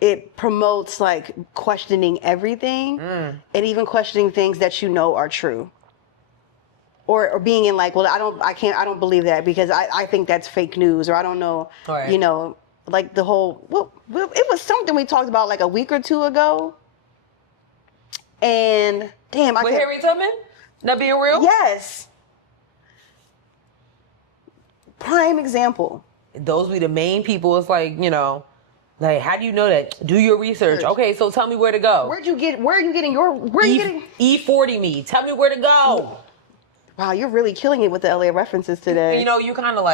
it promotes like questioning everything and even questioning things that you know are true. Or being in like, well, I don't believe that because I think that's fake news, or I don't know, you know. Like the whole, it was something we talked about like a week or two ago. And damn, With Harriet Tubman? Not being real? Yes. Prime example. Those be the main people. It's like, like, how do you know that? Do your research. Okay, so tell me where to go. Where are you getting E40 me. Tell me where to go. Wow, you're really killing it with the LA references today. You kind of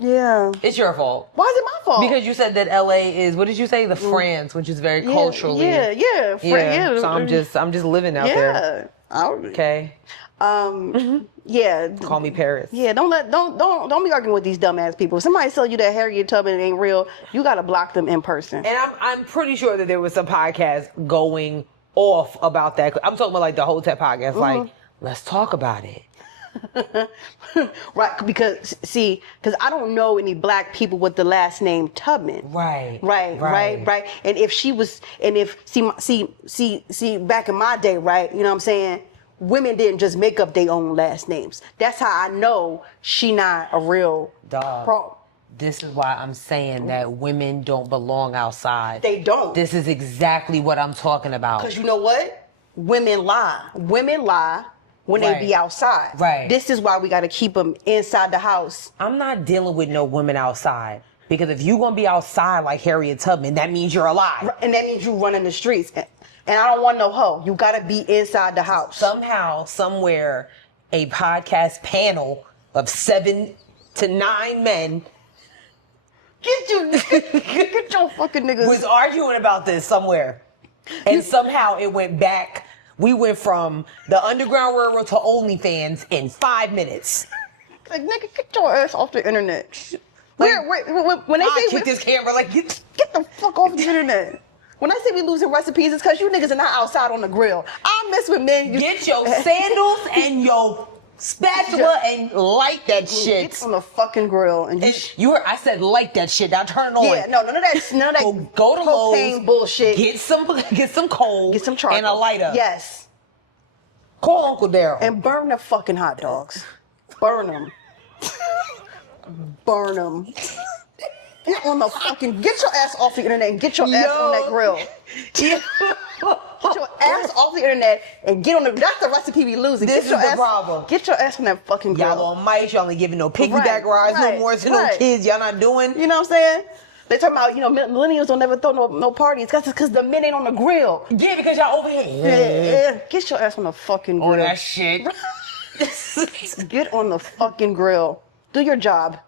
yeah. It's your fault. Why is it my fault? Because you said that LA is, what did you say? The France, which is very culturally. Yeah. So I'm just living out there. Okay. Yeah. Call me Paris. Yeah, don't be arguing with these dumbass people. If somebody tell you that Harriet Tubman ain't real, you gotta block them in person. And I'm pretty sure that there was some podcast going off about that. I'm talking about like the Hotep podcast, like, let's talk about it. Right, because I don't know any black people with the last name Tubman. Right. And if she was, and if see back in my day, right, you know what I'm saying, women didn't just make up their own last names. That's how I know she not a real Dog. pro. This is why I'm saying that women don't belong outside. They don't. This is exactly what I'm talking about. Because you know what? Women lie. Women lie when they be outside. Right. This is why we got to keep them inside the house. I'm not dealing with no women outside. Because if you're going to be outside like Harriet Tubman, that means you're alive. And that means you running the streets. And I don't want no hoe. You got to be inside the house. Somehow, somewhere, a podcast panel of 7 to 9 men Get your fucking niggas. was arguing about this somewhere. And somehow it went back. We went from the Underground Railroad to OnlyFans in 5 minutes. Like, nigga, get your ass off the internet. When they say kick this camera, like, get the fuck off the internet. When I say we losing recipes, it's because you niggas are not outside on the grill. I mess with men. Get your sandals and your spatula and light that shit. Get on the fucking grill and I said light that shit. Now turn it on. Yeah, no, none of that. Go to cocaine Lowe's, bullshit. Get some coal. Get some charcoal and a lighter. Yes. Call Uncle Daryl and burn the fucking hot dogs. Burn them. Burn them. Get on the fucking. Get your ass off the internet and get your ass on that grill. Get your ass off the internet and get on the. That's the recipe we losing. This is the problem. Get your ass on that fucking grill. Y'all on mice. Y'all ain't giving no piggyback rides no more to no kids. Y'all not doing. You know what I'm saying? They talking about, millennials don't never throw no parties. That's because the men ain't on the grill. Yeah, because y'all over here. Yeah. Get your ass on the fucking grill. On that shit. Get on the fucking grill. Do your job.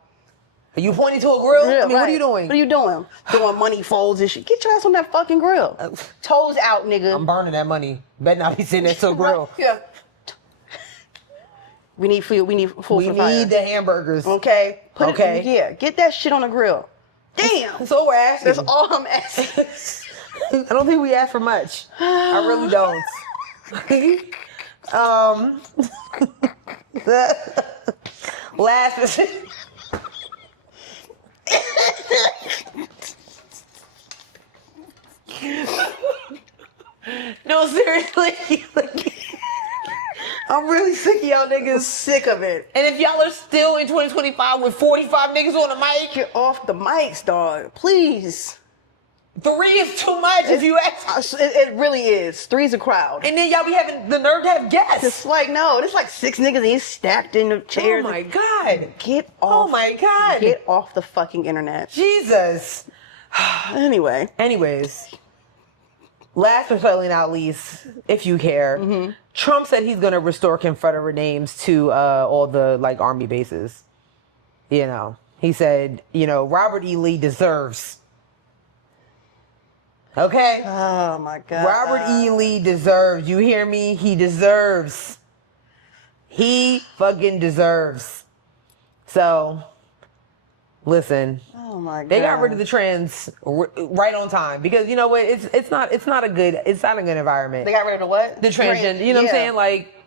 Are you pointing to a grill? Yeah, I mean, what are you doing? What are you doing? Doing money folds and shit. Get your ass on that fucking grill. Toes out, nigga. I'm burning that money. Better not be sitting next to a grill. Yeah. We need food. We need food. We need the hamburgers. Okay. Okay. Yeah. Get that shit on the grill. Damn. That's all we're asking. That's all I'm asking. I don't think we ask for much. I really don't. Last. No, seriously. I'm really sick of y'all niggas. Sick of it. And if y'all are still in 2025 with 45 niggas on the mic, get off the mics, dog. Please. 3 is too much if you ask. It really is. 3's a crowd. And then y'all be having the nerve to have guests. It's like, no, it's like 6 niggas and he's stacked in the chairs. Oh my God. Get off. Oh my God. Get off the fucking internet. Jesus. Anyways. Last but certainly not least, if you care, Trump said he's going to restore Confederate names to all the army bases. He said, Robert E. Lee deserves. Okay? Oh my God. Robert E. Lee deserves. You hear me? He deserves. He fucking deserves. So, listen. Oh my God. They got rid of the trans right on time because you know what? It's not a good environment. They got rid of the what? The transgender. You know what I'm saying? Like,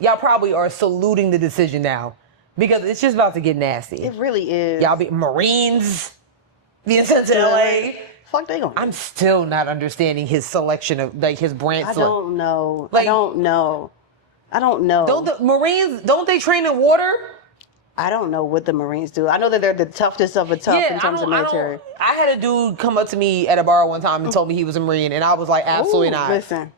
y'all probably are saluting the decision now because it's just about to get nasty. It really is. Y'all be Marines being sent to LA. Fuck they gonna. I'm still not understanding his selection of his branch. I don't know. I don't know. Don't the Marines? Don't they train in water? I don't know what the Marines do. I know that they're the toughest of the tough in terms of military. I had a dude come up to me at a bar one time and told me he was a Marine, and I was like, absolutely not. Listen.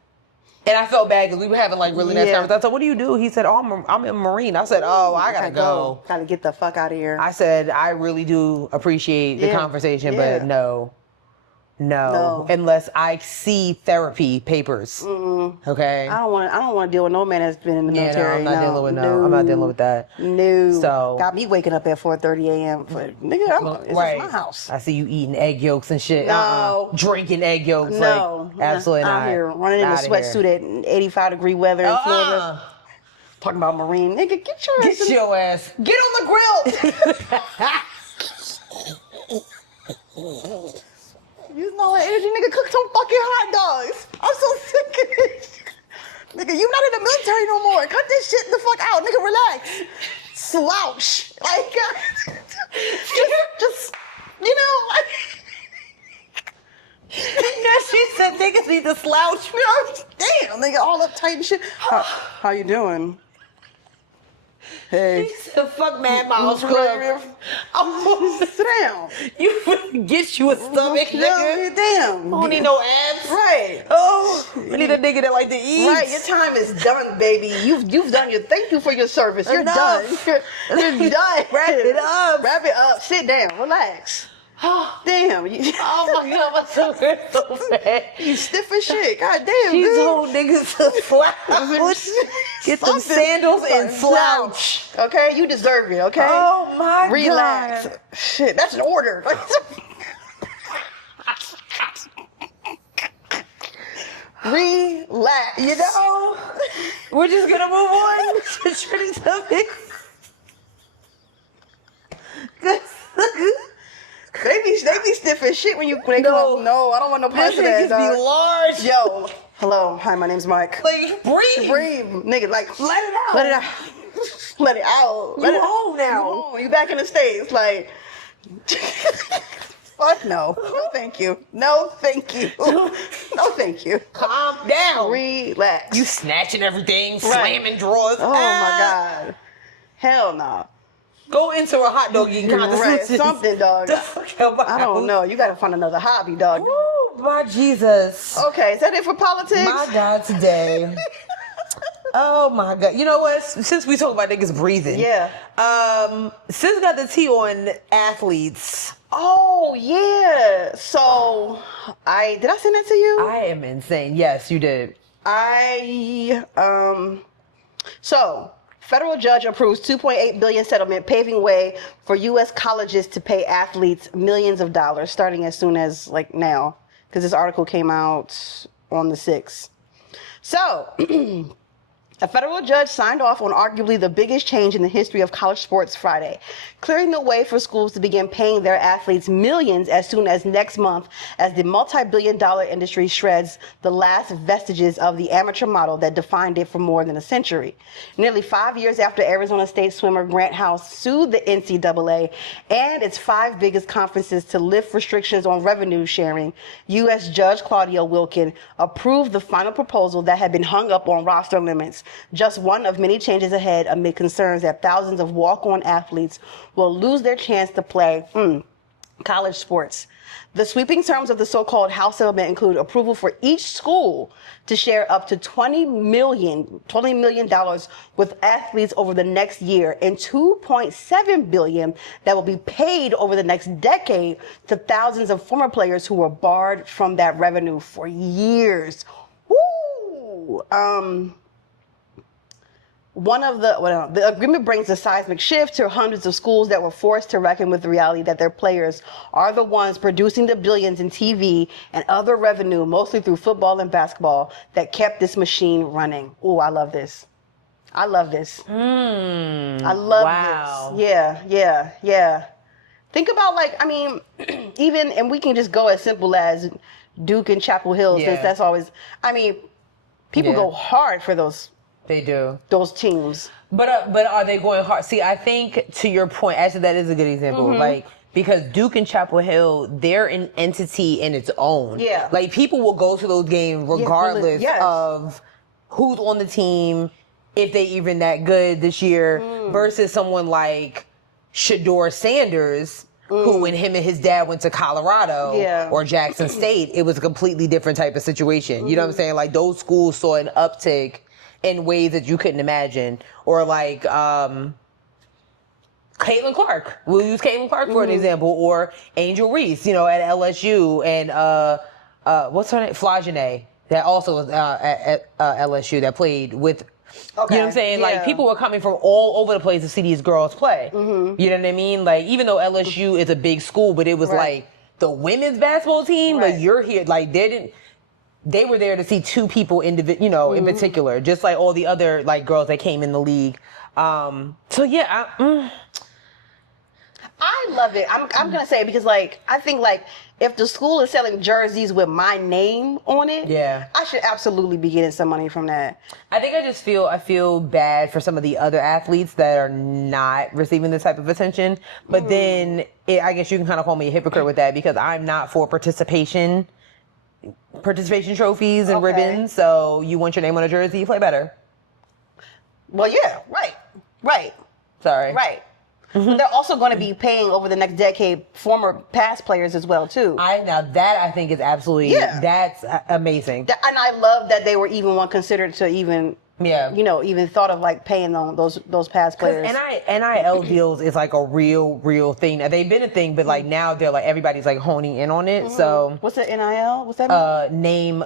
And I felt bad because we were having really nice conversations. I said, what do you do? He said, oh, I'm a Marine. I said, oh, I gotta go. Gotta get the fuck out of here. I said, I really do appreciate the conversation, but no, unless I see therapy papers. Okay. I don't want to deal with no man that's been in the military. No, I'm not dealing with I'm not dealing with that. No. So got me waking up at 4:30 a.m. Nigga, this is my house. I see you eating egg yolks and shit. No. Drinking egg yolks. No. Absolutely not. Out here running in a sweatsuit at 85-degree weather in Florida. Talking about Marine. Nigga, get your ass. Get on the grill. You know what energy, nigga, cook some fucking hot dogs. I'm so sick of it. Nigga, you not in the military no more. Cut this shit the fuck out. Nigga, relax. Slouch. Just she said niggas need need to slouch. Damn, they got all uptight and shit. How you doing? Hey. He said, fuck Mad Miles Club. Oh, sit down. You get you a stomach, nigga. Damn. I don't need no abs. Right. Oh, I need a nigga that like to eat. Right, your time is done, baby. You've done your. Thank you for your service. You're Enough. done. You're done. Wrap it up. Wrap it up. Sit down. Relax. Damn. Oh my god, my stomach hurts so bad. You stiff as shit. God damn, These dude. whole niggas to slouch. Get them sandals and slouch. Okay, you deserve it. Okay. Oh my Relax. god. Shit, that's an order. Relax. You know, we're just gonna move on to trendy topics. They be stiff as shit when they come up. No, I don't want no part This of that. niggas be large. Yo, hello, hi, my name's Mike. Like, breathe. Breathe, nigga, like Let it out. let it out, let it out. You home now. You home. You back in the States, like. Fuck no. No, thank you. No, thank you. No, thank you. Calm down. Relax. You snatching everything, slamming drawers. Oh my god. Hell no. Go into a hot dog eating Right, contest. something, dog. The fuck out my I don't house. know. You gotta find another hobby, dog. Oh my Jesus. Okay, is that it for politics? My God, today. Oh my God. You know what? Since we talk about niggas breathing. Yeah. Sis got the tea on athletes. Oh yeah. So did I send that to you? I am insane. Yes, you did. So federal judge approves $2.8 billion settlement, paving way for U.S. colleges to pay athletes millions of dollars, starting as soon as like now, because this article came out on the 6th. So. A federal judge signed off on arguably the biggest change in the history of college sports Friday, clearing the way for schools to begin paying their athletes millions as soon as next month as the multi-billion-dollar industry shreds the last vestiges of the amateur model that defined it for more than a century. Nearly 5 years after Arizona State swimmer Grant House sued the NCAA and its 5 biggest conferences to lift restrictions on revenue sharing, U.S. Judge Claudia Wilkin approved the final proposal that had been hung up on roster limits. Just one of many changes ahead amid concerns that thousands of walk-on athletes will lose their chance to play college sports. The sweeping terms of the so-called House settlement include approval for each school to share up to $20 million with athletes over the next year and $2.7 billion that will be paid over the next decade to thousands of former players who were barred from that revenue for years. Woo! The agreement brings a seismic shift to hundreds of schools that were forced to reckon with the reality that their players are the ones producing the billions in TV and other revenue, mostly through football and basketball, that kept this machine running. Ooh, I love this. I love this. I love this. Yeah. Think about even, and we can just go as simple as Duke and Chapel Hill, since that's always, people go hard for those. They do. Those teams. But are they going hard? See, I think to your point, actually that is a good example. Like, because Duke and Chapel Hill, they're an entity in its own. Yeah. Like, people will go to those games regardless of who's on the team, if they even that good this year, versus someone like Shador Sanders, who when him and his dad went to Colorado or Jackson State, it was a completely different type of situation. You know what I'm saying? Like, those schools saw an uptick in ways that you couldn't imagine. Or like Caitlin Clark. We'll use Caitlin Clark for an example. Or Angel Reese, at LSU. And what's her name? Flagene, that also was at LSU, that played with... Okay. You know what I'm saying? Yeah. Like, people were coming from all over the place to see these girls play. You know what I mean? Like, even though LSU is a big school, but it was like the women's basketball team, like, you're here. Like, they were there to see two people in particular, just like all the other like girls that came in the league. So yeah, I love it. I'm gonna say it because I think if the school is selling jerseys with my name on it, I should absolutely be getting some money from that. I think I feel bad for some of the other athletes that are not receiving this type of attention. But then I guess you can kind of call me a hypocrite with that, because I'm not for participation participation trophies and Okay. ribbons. So you want your name on a jersey, you play better. Well, yeah, right. Sorry. Right. But they're also going to be paying over the next decade former past players as well, too. Now that I think is absolutely, that's amazing. And I love that they were even one considered to even, even thought of like paying on those past players. NIL deals is like a real thing. Now, they've been a thing, but like now they're like everybody's like honing in on it. So what's the NIL? What's that mean?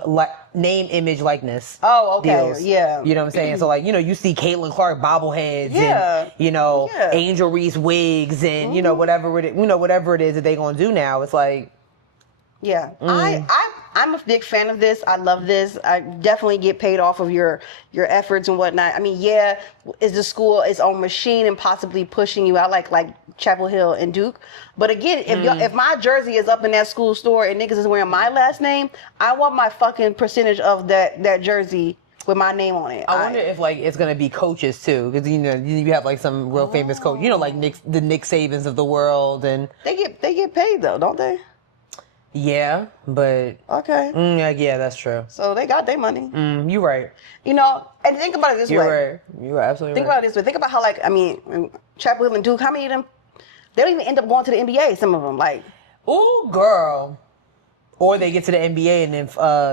Name, image, likeness. Oh, okay. Deals. Yeah. You know what I'm saying? So like, you see Caitlin Clark bobbleheads Yeah. and, Angel Reese wigs and, whatever it is that they gonna do now. It's like, yeah. I'm a big fan of this. I love this. I definitely get paid off of your efforts and whatnot. I mean, is the school its own machine and possibly pushing you out like Chapel Hill and Duke. But again, if my jersey is up in that school store and niggas is wearing my last name, I want my fucking percentage of that jersey with my name on it. I wonder if like it's gonna be coaches too, because you have like some real famous coach, like the Nick Sabans of the world, and they get paid though, don't they? Yeah, but okay. Yeah, that's true. So they got their money. You're right. And think about it this way. You're right. You're absolutely Think right. about it this way. Think about how Chapel Hill and Duke. How many of them? They don't even end up going to the NBA. Some of them, like, ooh, girl, or they get to the NBA and then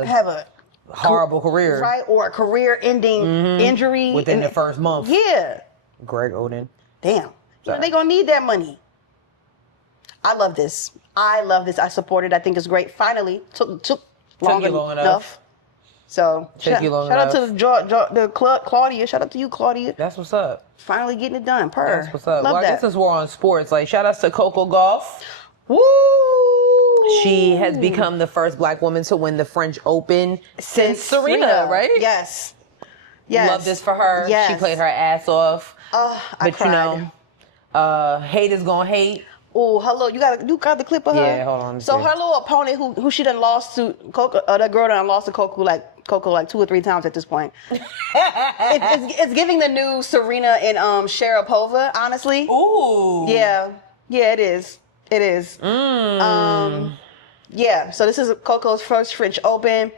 have a horrible career, right? Or a career-ending injury within the first month. Yeah. Greg Oden. Damn. They gonna need that money. I love this. I support it. I think it's great. Finally, took long enough. So shout out to the Claudia. Shout out to you, Claudia. That's what's up. Finally getting it done. That's what's up. Love I guess since we're on sports, like shout outs to Coco Gauff. Woo! She has become the first black woman to win the French Open since Serena, right? Yes. Love this for her. Yes. She played her ass off. I cried. Haters gonna hate. Oh, hello! You got the clip of her. Yeah, hold on. So her little opponent, who she done lost to, Coco, that girl done lost to Coco like 2 or 3 times at this point. it's giving the new Serena and Sharapova, honestly. Ooh. Yeah, it is. It is. Yeah. So this is Coco's first French Open.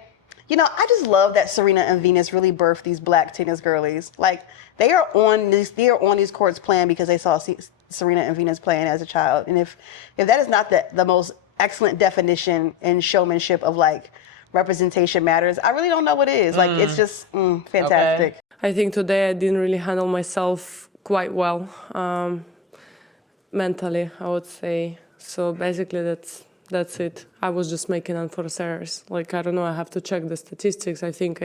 I just love that Serena and Venus really birthed these black tennis girlies. Like they are on these courts playing because they saw Serena and Venus playing as a child. And if that is not the most excellent definition and showmanship of like representation matters, I really don't know what is. Like it's just fantastic. Okay. I think today I didn't really handle myself quite well mentally, I would say. So basically that's it. I was just making unforced errors. Like, I don't know, I have to check the statistics. I think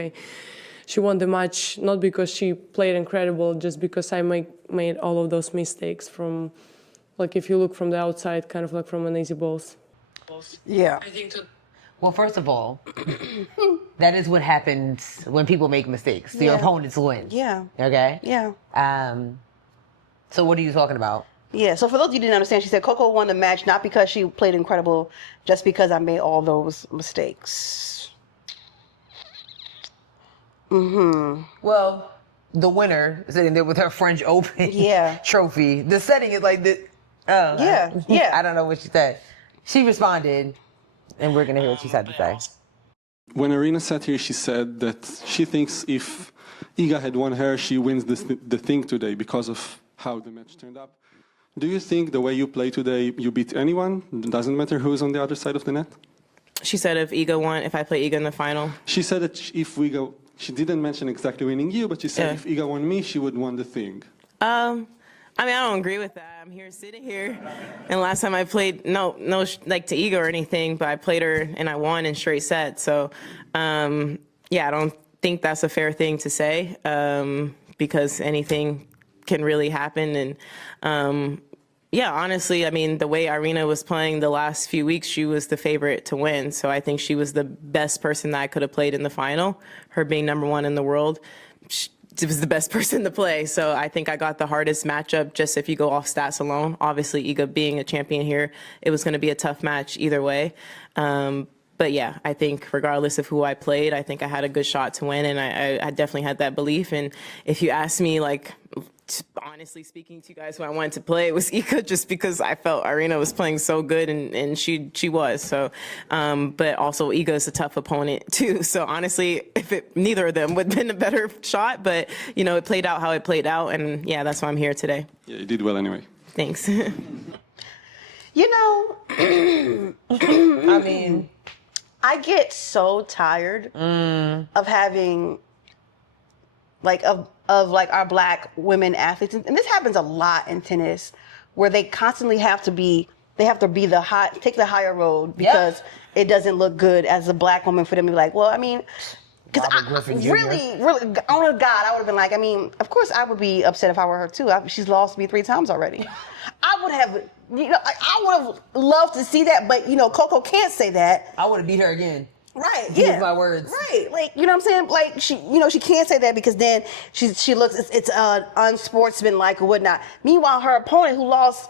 she won the match not because she played incredible, just because I made all of those mistakes from, like, if you look from the outside, kind of like from an easy balls. Yeah. Well, first of all, that is what happens when people make mistakes. Your opponents win. Yeah. Okay? Yeah. So what are you talking about? Yeah, so for those of you who didn't understand, she said Coco won the match not because she played incredible, just because I made all those mistakes. Well, the winner sitting there with her French Open trophy. The setting is like this. Yeah. I don't know what she said. She responded, and we're going to hear what she had to say. When Arena sat here, she said that she thinks if Iga had won her, she wins the thing today because of how the match turned up. Do you think the way you play today, you beat anyone? It doesn't matter who's on the other side of the net? She said if I play Iga in the final. She said that if we go, she didn't mention exactly winning you, but she said if Iga won me, she would won the thing. I don't agree with that. I'm here sitting here, and last time I played, no, like to Iga or anything, but I played her and I won in straight sets. So, I don't think that's a fair thing to say because anything can really happen. And honestly, I mean, the way Irina was playing the last few weeks, she was the favorite to win. So I think she was the best person that I could have played in the final. Her being #1 in the world, she was the best person to play. So I think I got the hardest matchup just if you go off stats alone. Obviously, Iga being a champion here, it was going to be a tough match either way. But yeah, I think regardless of who I played, I think I had a good shot to win, and I definitely had that belief. And if you ask me, like, honestly speaking to you guys, who I wanted to play was Ika, just because I felt Irina was playing so good, and she was. So, but also Ika is a tough opponent too. So honestly, neither of them would have been a better shot, but you know, it played out how it played out, and yeah, that's why I'm here today. Yeah, you did well anyway. Thanks. You know, I mean, I get so tired of having, like, of like our black women athletes, and this happens a lot in tennis, where they constantly have to be take the higher road because it doesn't look good as a black woman for them to be like, well, I mean, because really, on God, I would have been like, I mean, of course I would be upset if I were her too. She's lost me 3 times already. I would have, I would have loved to see that, but Coco can't say that. I would have beat her again. Right. Use my words. Right. Like, you know what I'm saying? Like, she can't say that because then she looks, it's unsportsmanlike or whatnot. Meanwhile, her opponent who lost,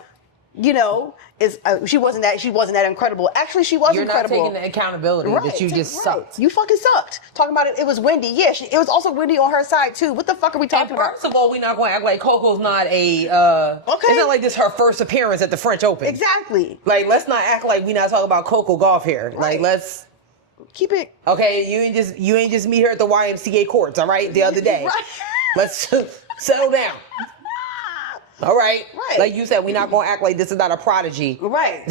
she wasn't that incredible. Actually, she was incredible. You're not taking the accountability that you just sucked. You fucking sucked. Talking about it was windy. Yeah, it was also windy on her side too. What the fuck are we talking about? First of all, we're not going to act like Coco's not a. It's not like this her first appearance at the French Open. Exactly. Like, let's not act like we're not talking about Coco Gauff here. Right. Like, let's keep it. Okay, you ain't just meet her at the YMCA courts, all right? The other day. Right. Let's settle down. All right. Right. Like you said, we're not going to act like this is not a prodigy. Right.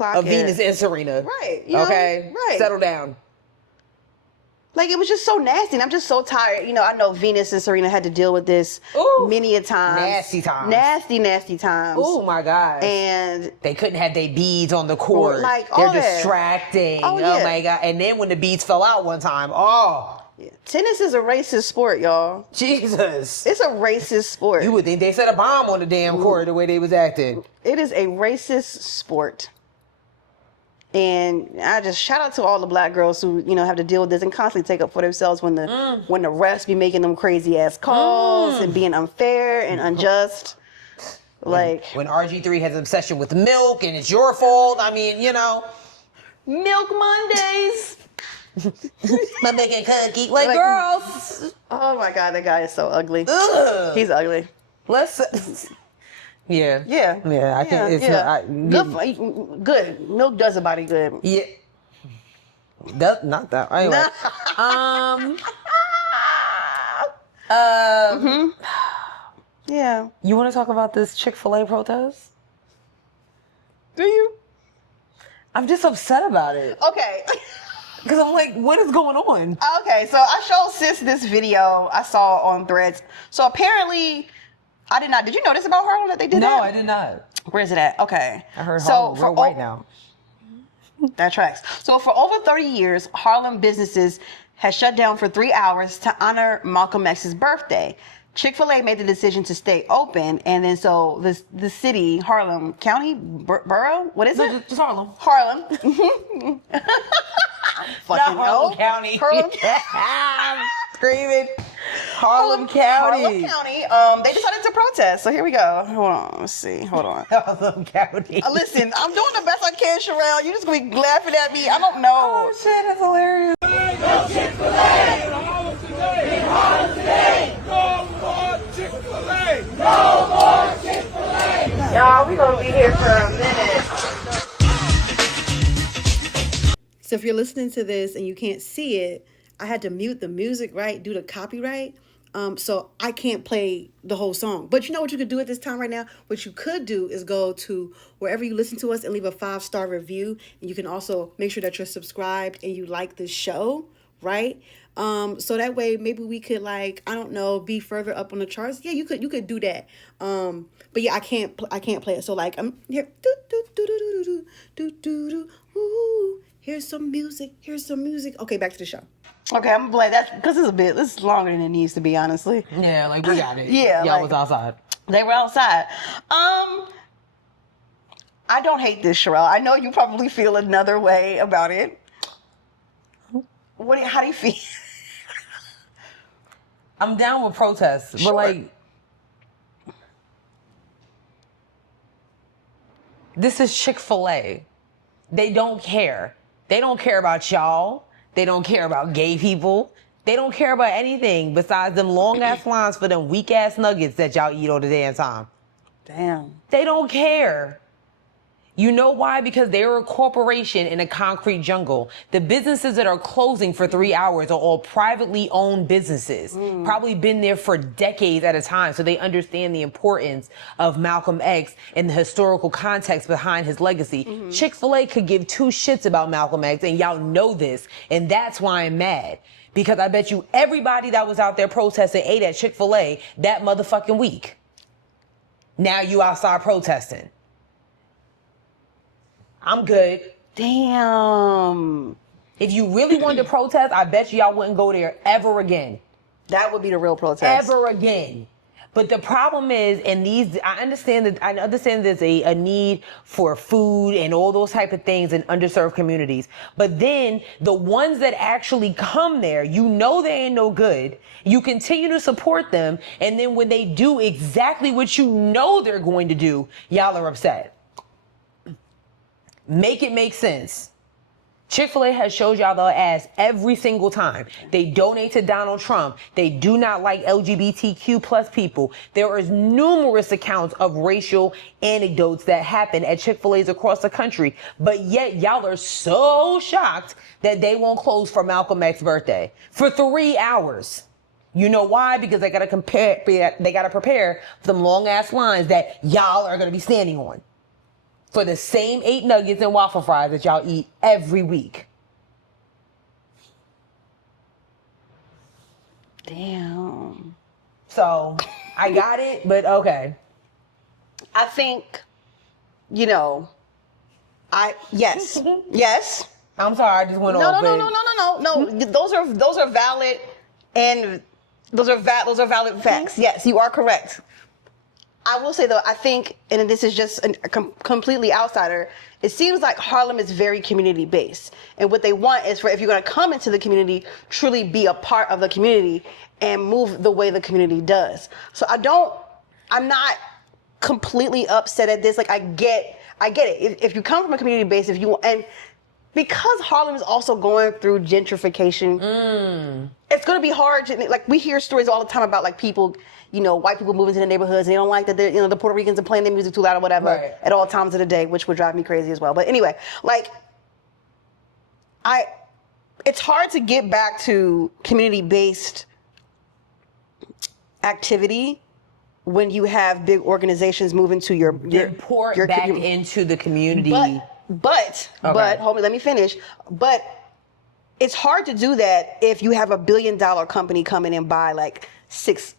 Of Venus and Serena. Right. Okay. Right. Settle down. Like, it was just so nasty, and I'm just so tired. I know Venus and Serena had to deal with this many a times. Nasty times. Nasty times. Oh, my God. And they couldn't have their beads on the court. Like, they're distracting. Oh, my God. And then when the beads fell out one time, tennis is a racist sport, y'all. Jesus. It's a racist sport. You would think they set a bomb on the damn court the way they was acting. It is a racist sport. And I just shout out to all the black girls who, have to deal with this and constantly take up for themselves when the refs be making them crazy ass calls and being unfair and unjust. Like when RG3 has an obsession with milk and it's your fault. I mean, Milk Mondays. My making cookie. Like, girls. Oh my God, that guy is so ugly. Ugh. He's ugly. Yeah. I think it's good. Milk does a body good. Yeah. Not that. Anyway. Yeah. You want to talk about this Chick-Fil-A protest? Do you? I'm just upset about it. Okay. Because I'm like, what is going on? Okay, so I showed Sis this video I saw on Threads. So apparently, I did not. Did you notice about Harlem that they did that? No, I did not. Where is it at? Okay. I heard Harlem real white now. That tracks. So for over 30 years, Harlem businesses has shut down for 3 hours to honor Malcolm X's birthday. Chick-fil-A made the decision to stay open, and then so the city, Harlem County, borough, what is it? Just Harlem. Harlem. Fucking Harlem County. Harlem. I'm screaming. Harlem County. Harlem County. They decided to protest. So here we go. Hold on. Let's see. Hold on. Harlem County. Listen, I'm doing the best I can, Sherelle. You're just gonna be laughing at me. I don't know. Oh shit, that's hilarious. No Chick-fil-A. Harlem today. Harlem today. No more Chick-fil-A. No more Chick-fil-A. Y'all, we gonna be here for a minute. So if you're listening to this and you can't see it, I had to mute the music, right? Due to copyright. So I can't play the whole song. But you know what you could do at this time right now? What you could do is go to wherever you listen to us and leave a 5-star review. And you can also make sure that you're subscribed and you like the show, right? So that way maybe we could, like, I don't know, be further up on the charts. Yeah, you could do that. But yeah, I can't play it. So like I'm here. Do do do do do do do do. Ooh. Here's some music. Okay, back to the show. Okay, I'm glad that because this is longer than it needs to be, honestly. Yeah, like we got it. Yeah, y'all was outside. They were outside. I don't hate this, Sherelle. I know you probably feel another way about it. How do you feel? I'm down with protests, Sure. but like, this is Chick-fil-A. They don't care. They don't care about y'all. They don't care about gay people. They don't care about anything besides them long-ass lines for them weak-ass nuggets that y'all eat all the damn time. Damn. They don't care. You know why? Because they're a corporation in a concrete jungle. The businesses that are closing for 3 hours are all privately owned businesses. Probably been there for decades at a time, so they understand the importance of Malcolm X and the historical context behind his legacy. Chick-fil-A could give two shits about Malcolm X, and y'all know this, and that's why I'm mad. Because I bet you everybody that was out there protesting ate at Chick-fil-A that motherfucking week. Now you outside protesting. I'm good. Damn. If you really wanted to protest, I bet you y'all wouldn't go there ever again. That would be the real protest. Ever again. But the problem is, I understand there's a need for food and all those type of things in underserved communities. But then the ones that actually come there, you know they ain't no good. You continue to support them. And then when they do exactly what you know they're going to do, y'all are upset. Make it make sense. Chick-fil-A has showed y'all their ass every single time. They donate to Donald Trump. They do not like LGBTQ plus people. There is numerous accounts of racial anecdotes that happen at Chick-fil-A's across the country. But yet y'all are so shocked that they won't close for Malcolm X's birthday for 3 hours. You know why? Because they gotta prepare for them long ass lines that y'all are gonna be standing on. For the same 8 nuggets and waffle fries that y'all eat every week. Damn. So, I got it, but okay. I think, yes. Yes. I'm sorry, I just went off. No. Those are valid, and those are valid facts. Yes, you are correct. I will say though, I think, and this is just a completely outsider, it seems like Harlem is very community based. And what they want is for, if you're going to come into the community, truly be a part of the community and move the way the community does. So I'm not completely upset at this. Like I get it. If you come from a community base, and because Harlem is also going through gentrification, it's going to be hard to, like, we hear stories all the time about like people, white people moving to the neighborhoods and they don't like that the Puerto Ricans are playing their music too loud or whatever at all times of the day, which would drive me crazy as well. But anyway, like, it's hard to get back to community-based activity when you have big organizations moving to your back into the community. But hold me, let me finish. But it's hard to do that if you have $1 billion company come in and buy like six.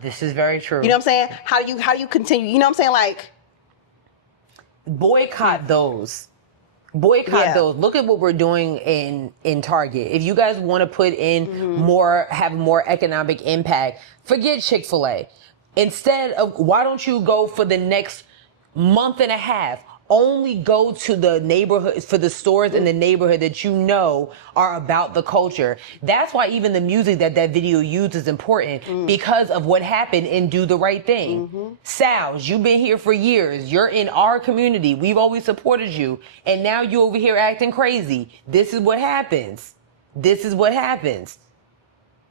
This is very true. You know what I'm saying? How do you continue? You know what I'm saying? Like, boycott those. Those. Look at what we're doing in Target. If you guys want to put in have more economic impact, forget Chick-fil-A. Instead of, why don't you go for the next month and a half? Only go to the neighborhood, for the stores in the neighborhood that you know are about the culture. That's why even the music that video used is important, because of what happened in Do the Right Thing. Sal's, you've been here for years. You're in our community. We've always supported you. And now you're over here acting crazy. This is what happens.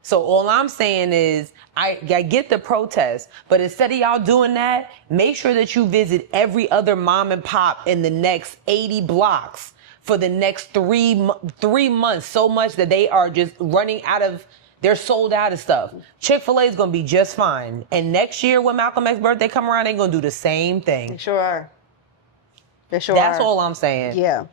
So all I'm saying is, I get the protest, but instead of y'all doing that, make sure that you visit every other mom and pop in the next 80 blocks for the next 3 months, so much that they are just they're sold out of stuff. Chick-fil-A is going to be just fine. And next year when Malcolm X's birthday come around, they're going to do the same thing. They sure are. That's all I'm saying. Yeah.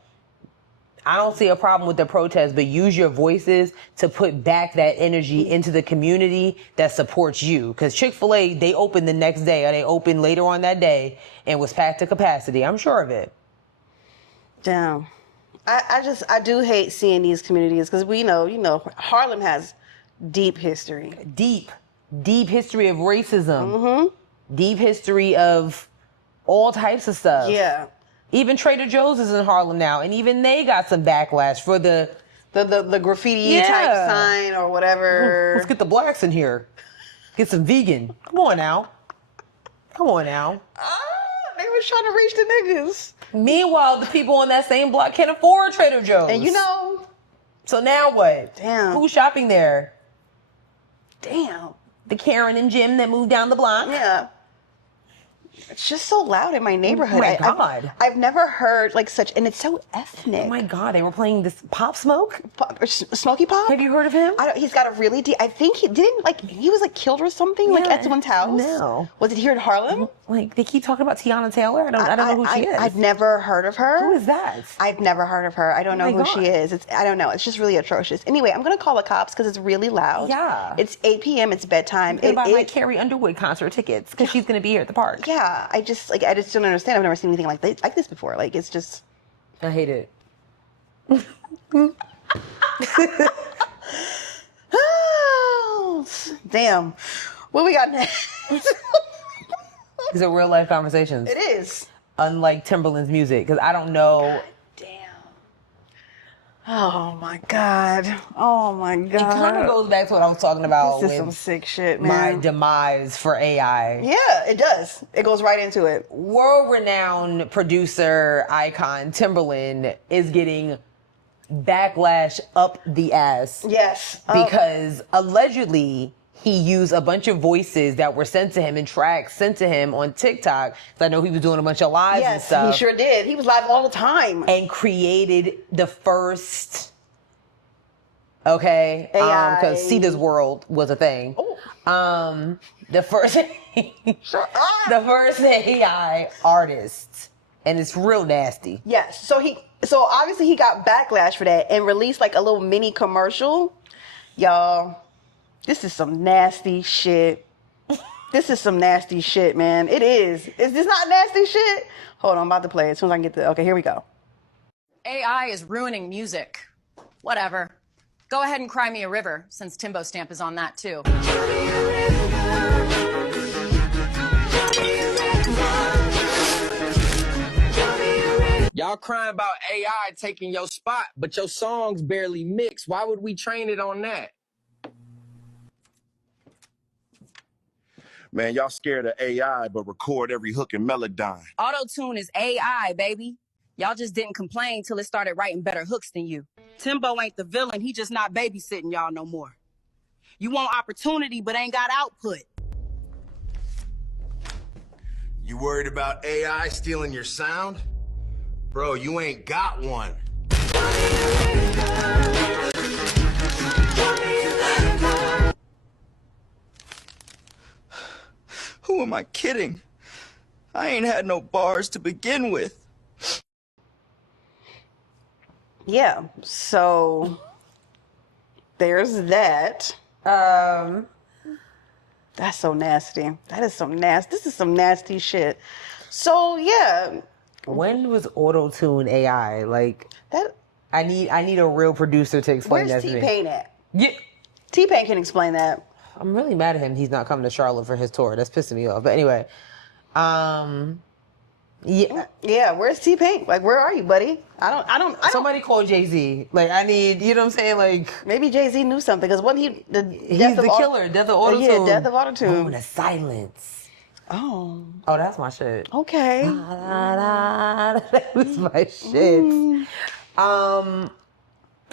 I don't see a problem with the protest, but use your voices to put back that energy into the community that supports you. Because Chick-fil-A, they opened the next day, or they opened later on that day and was packed to capacity. I'm sure of it. Damn. I do hate seeing these communities because we know, Harlem has deep history. Deep history of racism. Deep history of all types of stuff. Yeah. Even Trader Joe's is in Harlem now, and even they got some backlash for the graffiti type sign or whatever. Let's get the blacks in here. Get some vegan. Come on now. They was trying to reach the niggas. Meanwhile, the people on that same block can't afford Trader Joe's. And So now what? Damn. Who's shopping there? Damn. The Karen and Jim that moved down the block? Yeah. It's just so loud in my neighborhood. Oh my God. I've never heard like such, and it's so ethnic. Oh my God, they were playing this Pop Smoke? Smokey Pop? Have you heard of him? He's got a really deep, I think he was like killed or something, like at someone's house. No. Was it here in Harlem? Like, they keep talking about Tiana Taylor. I don't know who she is. I've never heard of her. Who is that? I've never heard of her. I don't know who she is. I don't know. It's just really atrocious. Anyway, I'm going to call the cops because it's really loud. Yeah. It's 8 p.m. It's bedtime. They buy my Carrie Underwood concert tickets because she's going to be here at the park. Yeah. I just don't understand. I've never seen anything like this before. Like, it's just... I hate it. Oh, damn. What we got next? These are real life conversations. It is. Unlike Timbaland's music, because I don't know. Oh my God. Oh my God. It kind of goes back to what I was talking about. This is some sick shit, man. My demise for AI. Yeah, it does. It goes right into it. World-renowned producer icon Timbaland is getting backlash up the ass. Yes. Because allegedly he used a bunch of voices that were sent to him and tracks sent to him on TikTok. Because I know he was doing a bunch of lives and stuff. Yes, he sure did. He was live all the time. And created the first, okay, AI. because See This World was a thing. The first, the first AI artist, and it's real nasty. Yes. So obviously he got backlash for that and released like a little mini commercial. Y'all, this is some nasty shit. This is some nasty shit, man. It is. Is this not nasty shit? Hold on, I'm about to play it as soon as I can get the... Okay, here we go. AI is ruining music. Whatever. Go ahead and cry me a river, since Timbo Stamp is on that too. Y'all crying about AI taking your spot, but your songs barely mix. Why would we train it on that? Man, y'all scared of AI, but record every hook and melody. Auto-tune is AI, baby. Y'all just didn't complain till it started writing better hooks than you. Timbo ain't the villain, he just not babysitting y'all no more. You want opportunity, but ain't got output. You worried about AI stealing your sound? Bro, you ain't got one. Who am I kidding? I ain't had no bars to begin with. Yeah, so there's that. That's so nasty. That is some nasty. This is some nasty shit. So yeah. When was auto-tune AI? Like that. I need a real producer to explain that to me. Where's T-Pain at? Yeah. T-Pain can explain that. I'm really mad at him. He's not coming to Charlotte for his tour. That's pissing me off. But anyway, yeah. Where's T-Pain? Like, where are you, buddy? I don't. Somebody call Jay-Z. Like, I need. You know what I'm saying? Like, maybe Jay-Z knew something because wasn't he he's the killer. Death of Auto-Tune. Yeah, Death of Auto-Tune. Moment of silence. Oh, that's my shit. Okay. That was my shit. I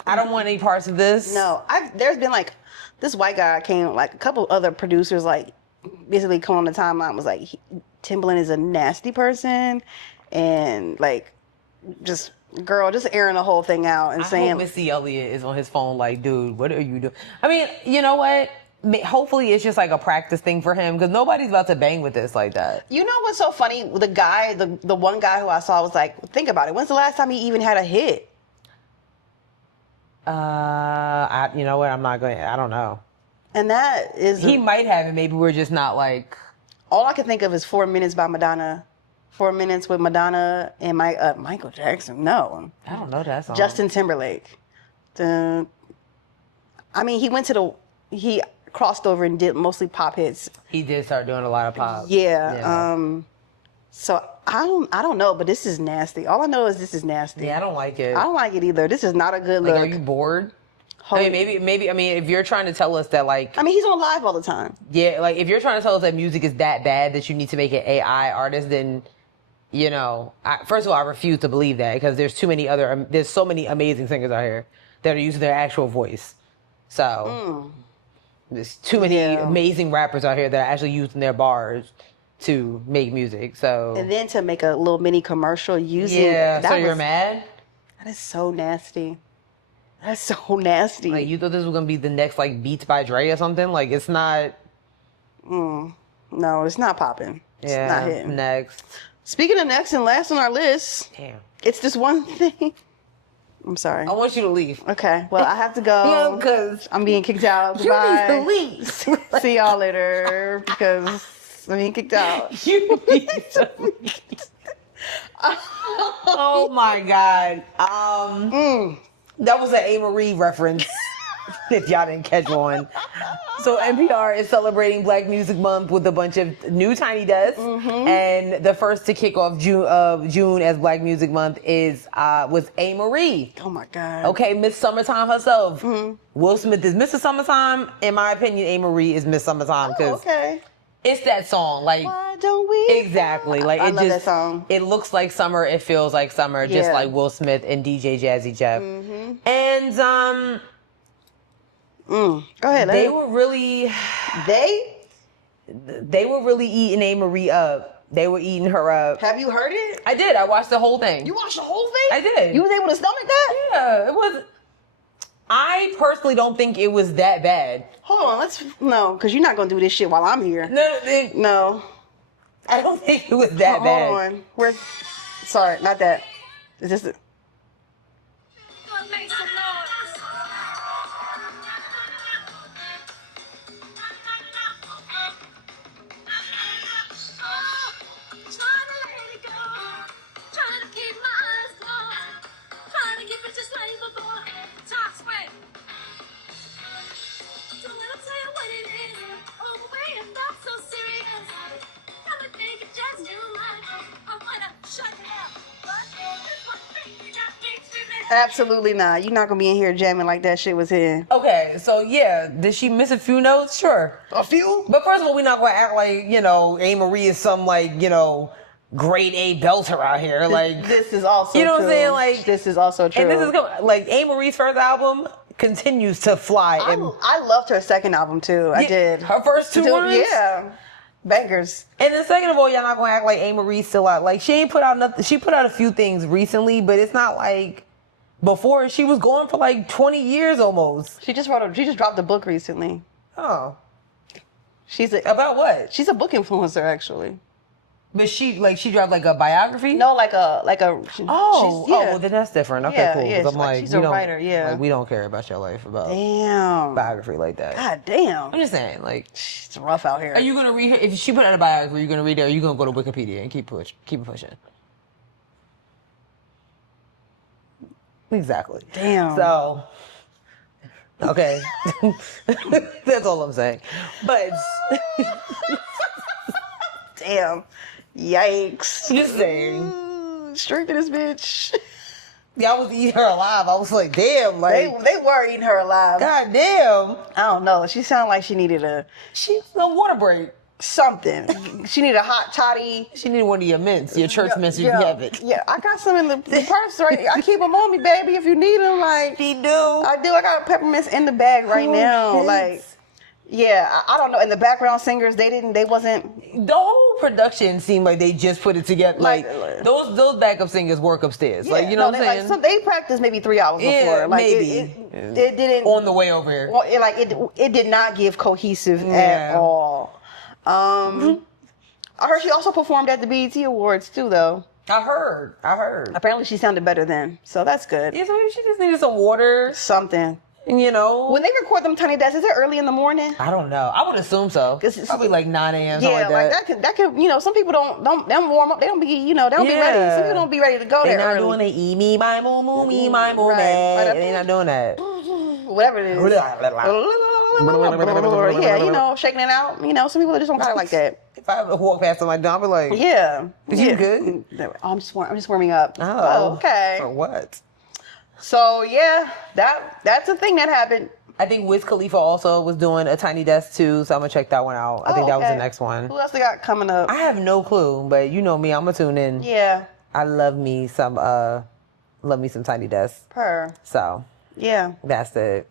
don't want any parts of this. No, there's been like this white guy came, like a couple other producers, like basically come on the timeline was like Timbaland is a nasty person, and like just airing the whole thing out and saying hope Missy Elliott is on his phone like, dude, what are you doing? I mean, you know what? Hopefully it's just like a practice thing for him because nobody's about to bang with this like that. You know what's so funny? The one guy who I saw was like, think about it. When's the last time he even had a hit? You know what? I don't know. And that is... He might have it. Maybe we're just not like... All I can think of is 4 Minutes by Madonna. 4 Minutes with Madonna and Michael Jackson. No. I don't know that song. Justin Timberlake. I mean, he crossed over and did mostly pop hits. He did start doing a lot of pop. Yeah. So I don't know, but this is nasty. All I know is this is nasty. Yeah, I don't like it. I don't like it either. This is not a good look. Are you bored? I mean, maybe. I mean, if you're trying to tell us that, like, I mean, he's on live all the time. Yeah, like if you're trying to tell us that music is that bad that you need to make an AI artist, then, first of all, I refuse to believe that because there's so many amazing singers out here. that are using their actual voice. So there's too many amazing rappers out here that are actually using their bars to make music. So and then to make a little mini commercial using so you're mad? That is so nasty. That's so nasty. Like, you thought this was gonna be the next like Beats by Dre or something? Like, it's not. No, it's not popping. It's not hitting. Next. Speaking of next and last on our list, damn, it's this one thing. I'm sorry. I want you to leave. Okay, well, I have to go because I'm being kicked out. You need to leave. See y'all later because I'm being kicked out. You need to leave. Oh my God. That was an Amerie reference. If y'all didn't catch one. So NPR is celebrating Black Music Month with a bunch of new Tiny Desks, and the first to kick off June as Black Music Month was Amerie. Oh my God. Okay, Miss Summertime herself. Will Smith is Mr. Summertime. In my opinion, Amerie is Miss Summertime because it's that song. Like, why don't we? Exactly. Like, I it love just that song. It looks like summer. It feels like summer. Just Yeah. like Will Smith and DJ Jazzy Jeff. And Go ahead. they were really eating Amerie up. They were eating her up. Have you heard it? I did. I watched the whole thing. You watched the whole thing? I did. You was able to stomach that? Yeah, it was. I personally don't think it was that bad. Hold on, because you're not gonna do this shit while I'm here. No. I don't think it was that bad. Hold on. Sorry, not that. Is this it? Absolutely not. You're not gonna be in here jamming like that shit was here. Okay, so yeah, did she miss a few notes? Sure. A few? But first of all, we're not gonna act like, Amerie is some grade A belter out here. Like, this is also you know true. what I'm saying? Like, this is also true. And this is like Amerie's first album continues to fly. I loved her second album too. I did. Her first two ones? Yeah. Bangers. And then second of all, y'all not gonna act like Amerie's still out. Like, she ain't put out nothing. She put out a few things recently, but it's not like before. She was going for like 20 years almost. She just dropped a book recently. Oh. About what? She's a book influencer actually. But she dropped like a biography? No, like a well then that's different. Okay, Yeah, cool. yeah, 'Cause I'm like, she's a writer, yeah. Like, we don't care about your life about biography like that. God damn. I'm just saying, like, it's rough out here. Are you gonna read her? If she put out a biography, are you gonna read it, or are you gonna go to Wikipedia and keep it pushing? Exactly. Damn. So, okay, that's all I'm saying. But damn, yikes! Just saying. Straight to this bitch. Y'all was eating her alive. I was like, damn, like they were eating her alive. God damn. I don't know. She sounded like she needed a water break. Something. She needed a hot toddy. She needed one of your mints, your church mints. You have it. Yeah, I got some in the purse right. I keep them on me, baby. If you need them, like she do. I do. I got peppermints in the bag right now. Mints. Like, yeah, I don't know. And the background singers, they wasn't. The whole production seemed like they just put it together. Like those backup singers work upstairs. Yeah, like, you know what I'm saying? Like, they practiced maybe 3 hours before. Like, maybe. It didn't on the way over here. Well, it did not give cohesive at all. I heard she also performed at the BET Awards too, though. I heard. Apparently, she sounded better then, so that's good. Yeah, so maybe she just needed some water, something. You know, when they record them Tiny Desks, is it early in the morning? I don't know. I would assume so. Probably like 9 a.m. Yeah, something like that. that could. You know, some people don't warm up. They don't be. They don't be ready. Some people don't be ready to go there. They're not early. doing the e me my moo moo me my moo Right. They're not doing that. Whatever it is. Yeah, shaking it out. Some people just don't got it like that. If I ever walk past them like that, I'll be like, yeah. You good? I'm just warming up. Oh, okay. For what? So yeah, that's a thing that happened. I think Wiz Khalifa also was doing a Tiny Desk too, so I'm gonna check that one out. I think that was the next one. Who else they got coming up? I have no clue, but you know me, I'm gonna tune in. Yeah. I love me some Tiny Desk. Per. So Yeah. That's it.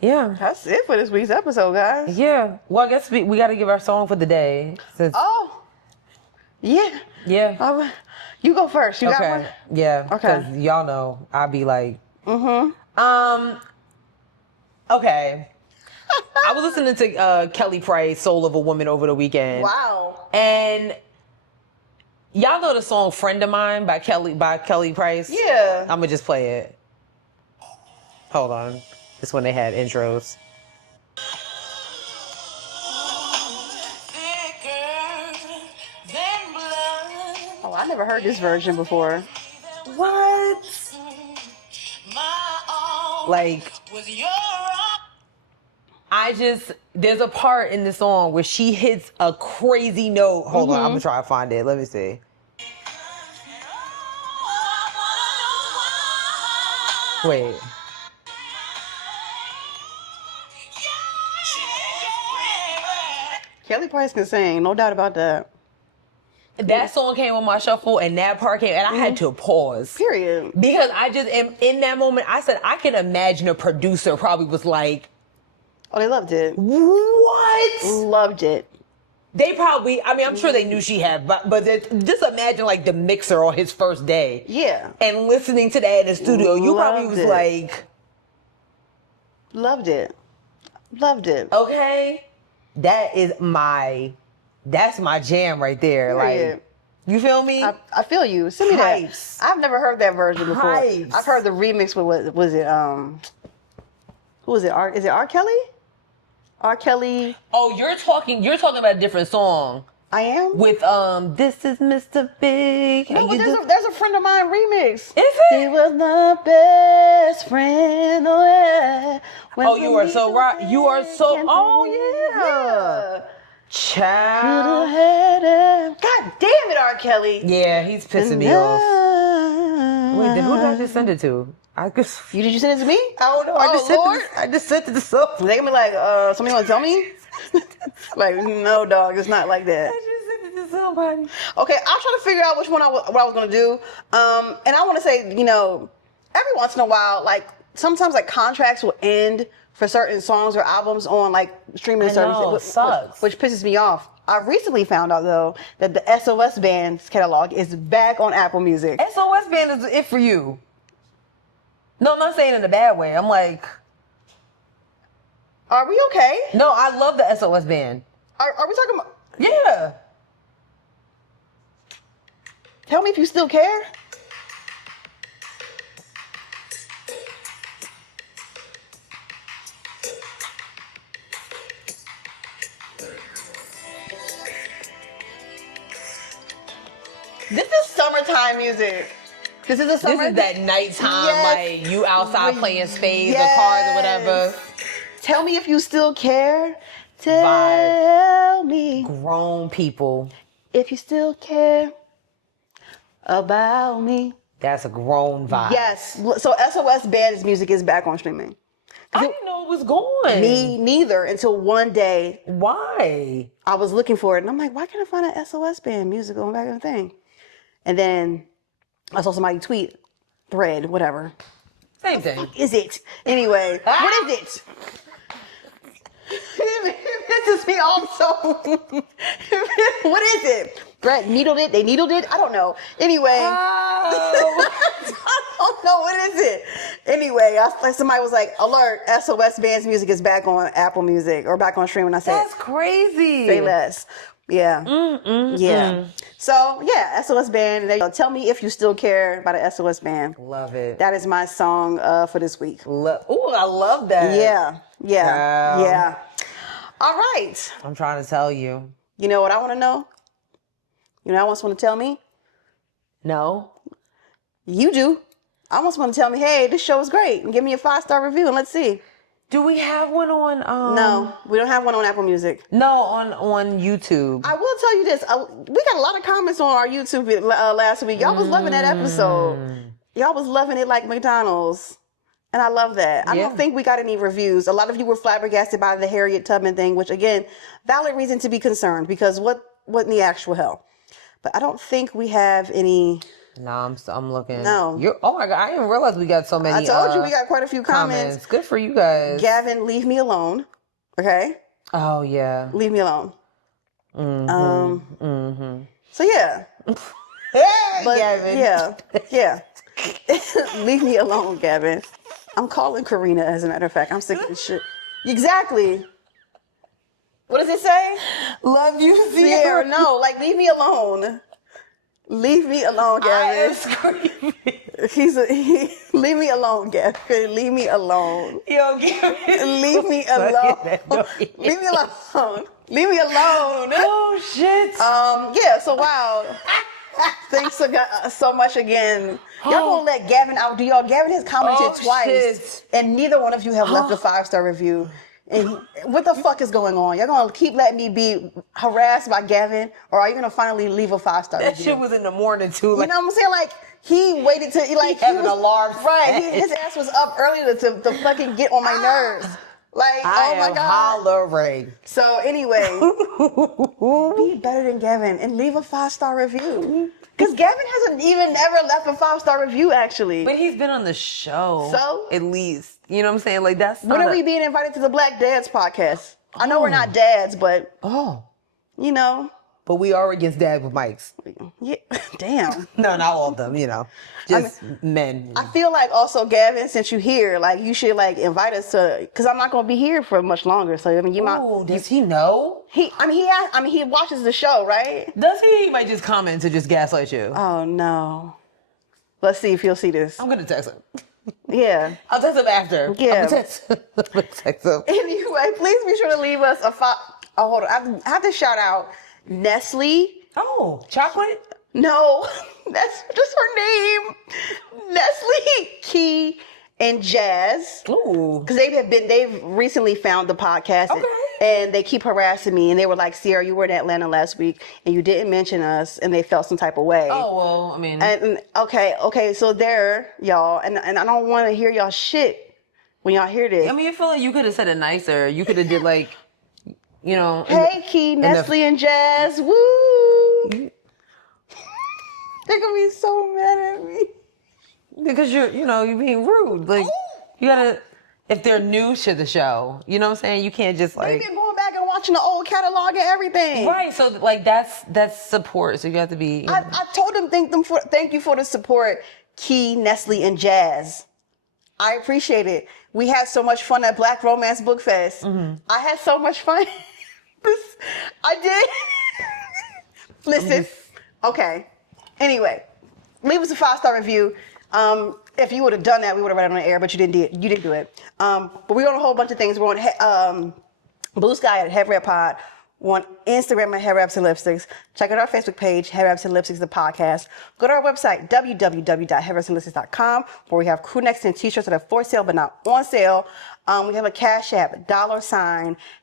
Yeah. That's it for this week's episode, guys. Yeah. Well, I guess we got to give our song for the day. Oh. Yeah. Yeah. You go first. You got one? Yeah. Okay. Because y'all know I'll be like. Mm-hmm. Okay. I was listening to Kelly Price, Soul of a Woman, over the weekend. Wow. And y'all know the song Friend of Mine by Kelly Price? Yeah. I'm going to just play it. Hold on. This when they had intros. Oh, I never heard this version before. What? Like, there's a part in the song where she hits a crazy note. Hold on, I'm gonna try to find it. Let me see. Wait. Kelly Price can sing, no doubt about that. That song came on my shuffle and that part came and I had to pause. Period. Because I just am in that moment, I said, I can imagine a producer probably was like, oh, they loved it. What? Loved it. They probably, I mean, I'm sure they knew she had, but just imagine like the mixer on his first day. Yeah. And listening to that in the studio, you probably Loved was it. like. Loved it. Loved it. Okay. That's my jam right there. Period. Like, you feel me? I feel you. Send me Pipes. that. I've never heard that version before. Pipes. I've heard the remix with what was it? Who was it? Is it R. Kelly? R. Kelly. Oh, you're talking about a different song. I am? With this is Mr. Big. No, but there's a Friend of Mine remix. Is it? He was my best friend. Oh yeah. Oh, you are so right. You are so. Oh yeah. Child. God damn it, R. Kelly. Yeah, he's pissing me off. Wait, then who did I just send it to? Did you send it to me? I don't know. I just sent it to someone. They gonna be like, somebody gonna tell me? Like, no, dog, it's not like that. I just sent it to somebody. Okay, I'll try to figure out which one what I was gonna do. And I want to say, every once in a while, like sometimes like contracts will end for certain songs or albums on like streaming services, which pisses me off. I recently found out though that the SOS Band's catalog is back on Apple Music. SOS Band is it for you. No, I'm not saying in a bad way. I'm like, are we okay? No, I love the SOS Band. Are we talking about? Yeah. Tell me if you still care. This is summertime music. This is that nighttime, like you outside playing spades or cards or whatever. Tell me if you still care. Tell me. Grown people. If you still care about me. That's a grown vibe. Yes. So SOS Band's music is back on streaming. I didn't know it was gone. Me neither until one day. Why? I was looking for it and I'm like, why can't I find an SOS Band music on back on the thing? And then I saw somebody tweet, thread, whatever. Same thing. What is it? Anyway, what is it? It pisses me off so. What is it? Brett needled it. They needled it. I don't know. Anyway, I don't know. What is it? Anyway, somebody was like, "Alert! SOS Band's music is back on Apple Music or back on streaming." I said, "That's crazy." Say less. Yeah. Yeah. So yeah, SOS Band. Tell me if you still care about the SOS Band. Love it. That is my song for this week. Ooh, I love that. Yeah. Wow. Yeah. All right. I'm trying to tell you. You know what I want to know? You know, I almost want to tell me. No. You do. I almost want to tell me, hey, this show is great, and give me a 5-star review, and let's see. Do we have one on? No, we don't have one on Apple Music. No, on YouTube. I will tell you this: we got a lot of comments on our YouTube last week. Y'all was loving that episode. Y'all was loving it like McDonald's, and I love that. I don't think we got any reviews. A lot of you were flabbergasted by the Harriet Tubman thing, which again, valid reason to be concerned because what in the actual hell? But I don't think we have any No, I'm looking. No. Oh my God, I didn't realize we got so many. I told you we got quite a few comments. Good for you guys. Gavin, leave me alone. Okay? Oh, yeah. Leave me alone. So, yeah. Gavin. Yeah. Leave me alone, Gavin. I'm calling Karina, as a matter of fact. I'm sick of this shit. Exactly. What does it say? Love you, Sierra. No, like, leave me alone. Leave me alone, Gavin. I am screaming. Leave me alone, Gavin. Leave me alone. Yo, Gavin. Leave me alone. Leave me alone. Leave me alone. Oh, shit. Yeah, so wow. Thanks so much again. Y'all gonna let Gavin outdo y'all. Gavin has commented twice, shit. and neither one of you have left a 5-star review. And what the fuck is going on? Y'all gonna keep letting me be harassed by Gavin, or are you gonna finally leave a 5-star review? That shit was in the morning too. You know what I'm saying? Like, he waited till he had an alarm. Right, his ass was up early to fucking get on my nerves. Like, I oh my am God. hollering. So anyway, be better than Gavin and leave a 5-star review. Because Gavin hasn't even ever left a 5-star review, actually. But he's been on the show. So? At least. You know what I'm saying? Like, that's When are we being invited to the Black Dads podcast? I know we're not dads, but, you know. But we are against dad with mics. Yeah, damn. No, not all of them, you know. Just men. I feel like also, Gavin, since you're here, like, you should, like, invite us to, because I'm not going to be here for much longer. So, I mean, you might. Does he know? He watches the show, right? Does he? He might just comment to just gaslight you. Oh, no. Let's see if he'll see this. I'm going to text him. Yeah. I'll text him after. Yeah. I'm gonna text him. Anyway, please be sure to leave us a 5. Oh, hold on. I have to shout out Nestle. Oh, chocolate? No, that's just her name. Nestle, Key, and Jazz. Ooh. Because they've recently found the podcast. And they keep harassing me. And they were like, Sierra, you were in Atlanta last week and you didn't mention us, and they felt some type of way. Oh, well, I mean. And okay, so there, y'all, and I don't want to hear y'all shit when y'all hear this. I mean, I feel like you could have said it nicer. You could have did like, you know. Hey, Key, Nestle, and Jazz. Woo! They're gonna be so mad at me. Because you're being rude. Like, you gotta, if they're new to the show, you know what I'm saying? You can't just like. They've been going back and watching the old catalog and everything. Right, so like that's support. So you have to be. I told them thank you for the support, Key, Nestle, and Jazz. I appreciate it. We had so much fun at Black Romance Book Fest. Mm-hmm. I had so much fun. I did. Listen. Okay. Anyway, leave us a 5-star review. If you would have done that, we would have read it on the air, but you didn't do it. But we're on a whole bunch of things. We're on Bluesky at Headwrappod. We're on Instagram at Headwraps and Lipsticks. Check out our Facebook page, Headwraps and Lipsticks, the podcast. Go to our website, www.headwrapsandlipsticks.com, where we have crew necks and t-shirts that are for sale but not on sale. We have a Cashapp,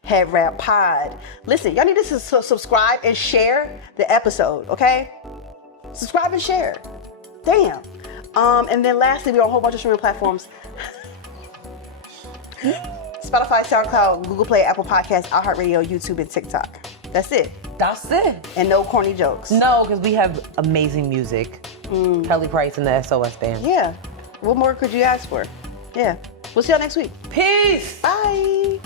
$Headwrappod. Listen, y'all need to subscribe and share the episode, okay? Subscribe and share. Damn. And then lastly, we're on a whole bunch of streaming platforms. Spotify, SoundCloud, Google Play, Apple Podcasts, iHeartRadio, YouTube, and TikTok. That's it. That's it. And no corny jokes. No, because we have amazing music. Kelly Price and the SOS Band. Yeah. What more could you ask for? Yeah. We'll see y'all next week. Peace. Bye.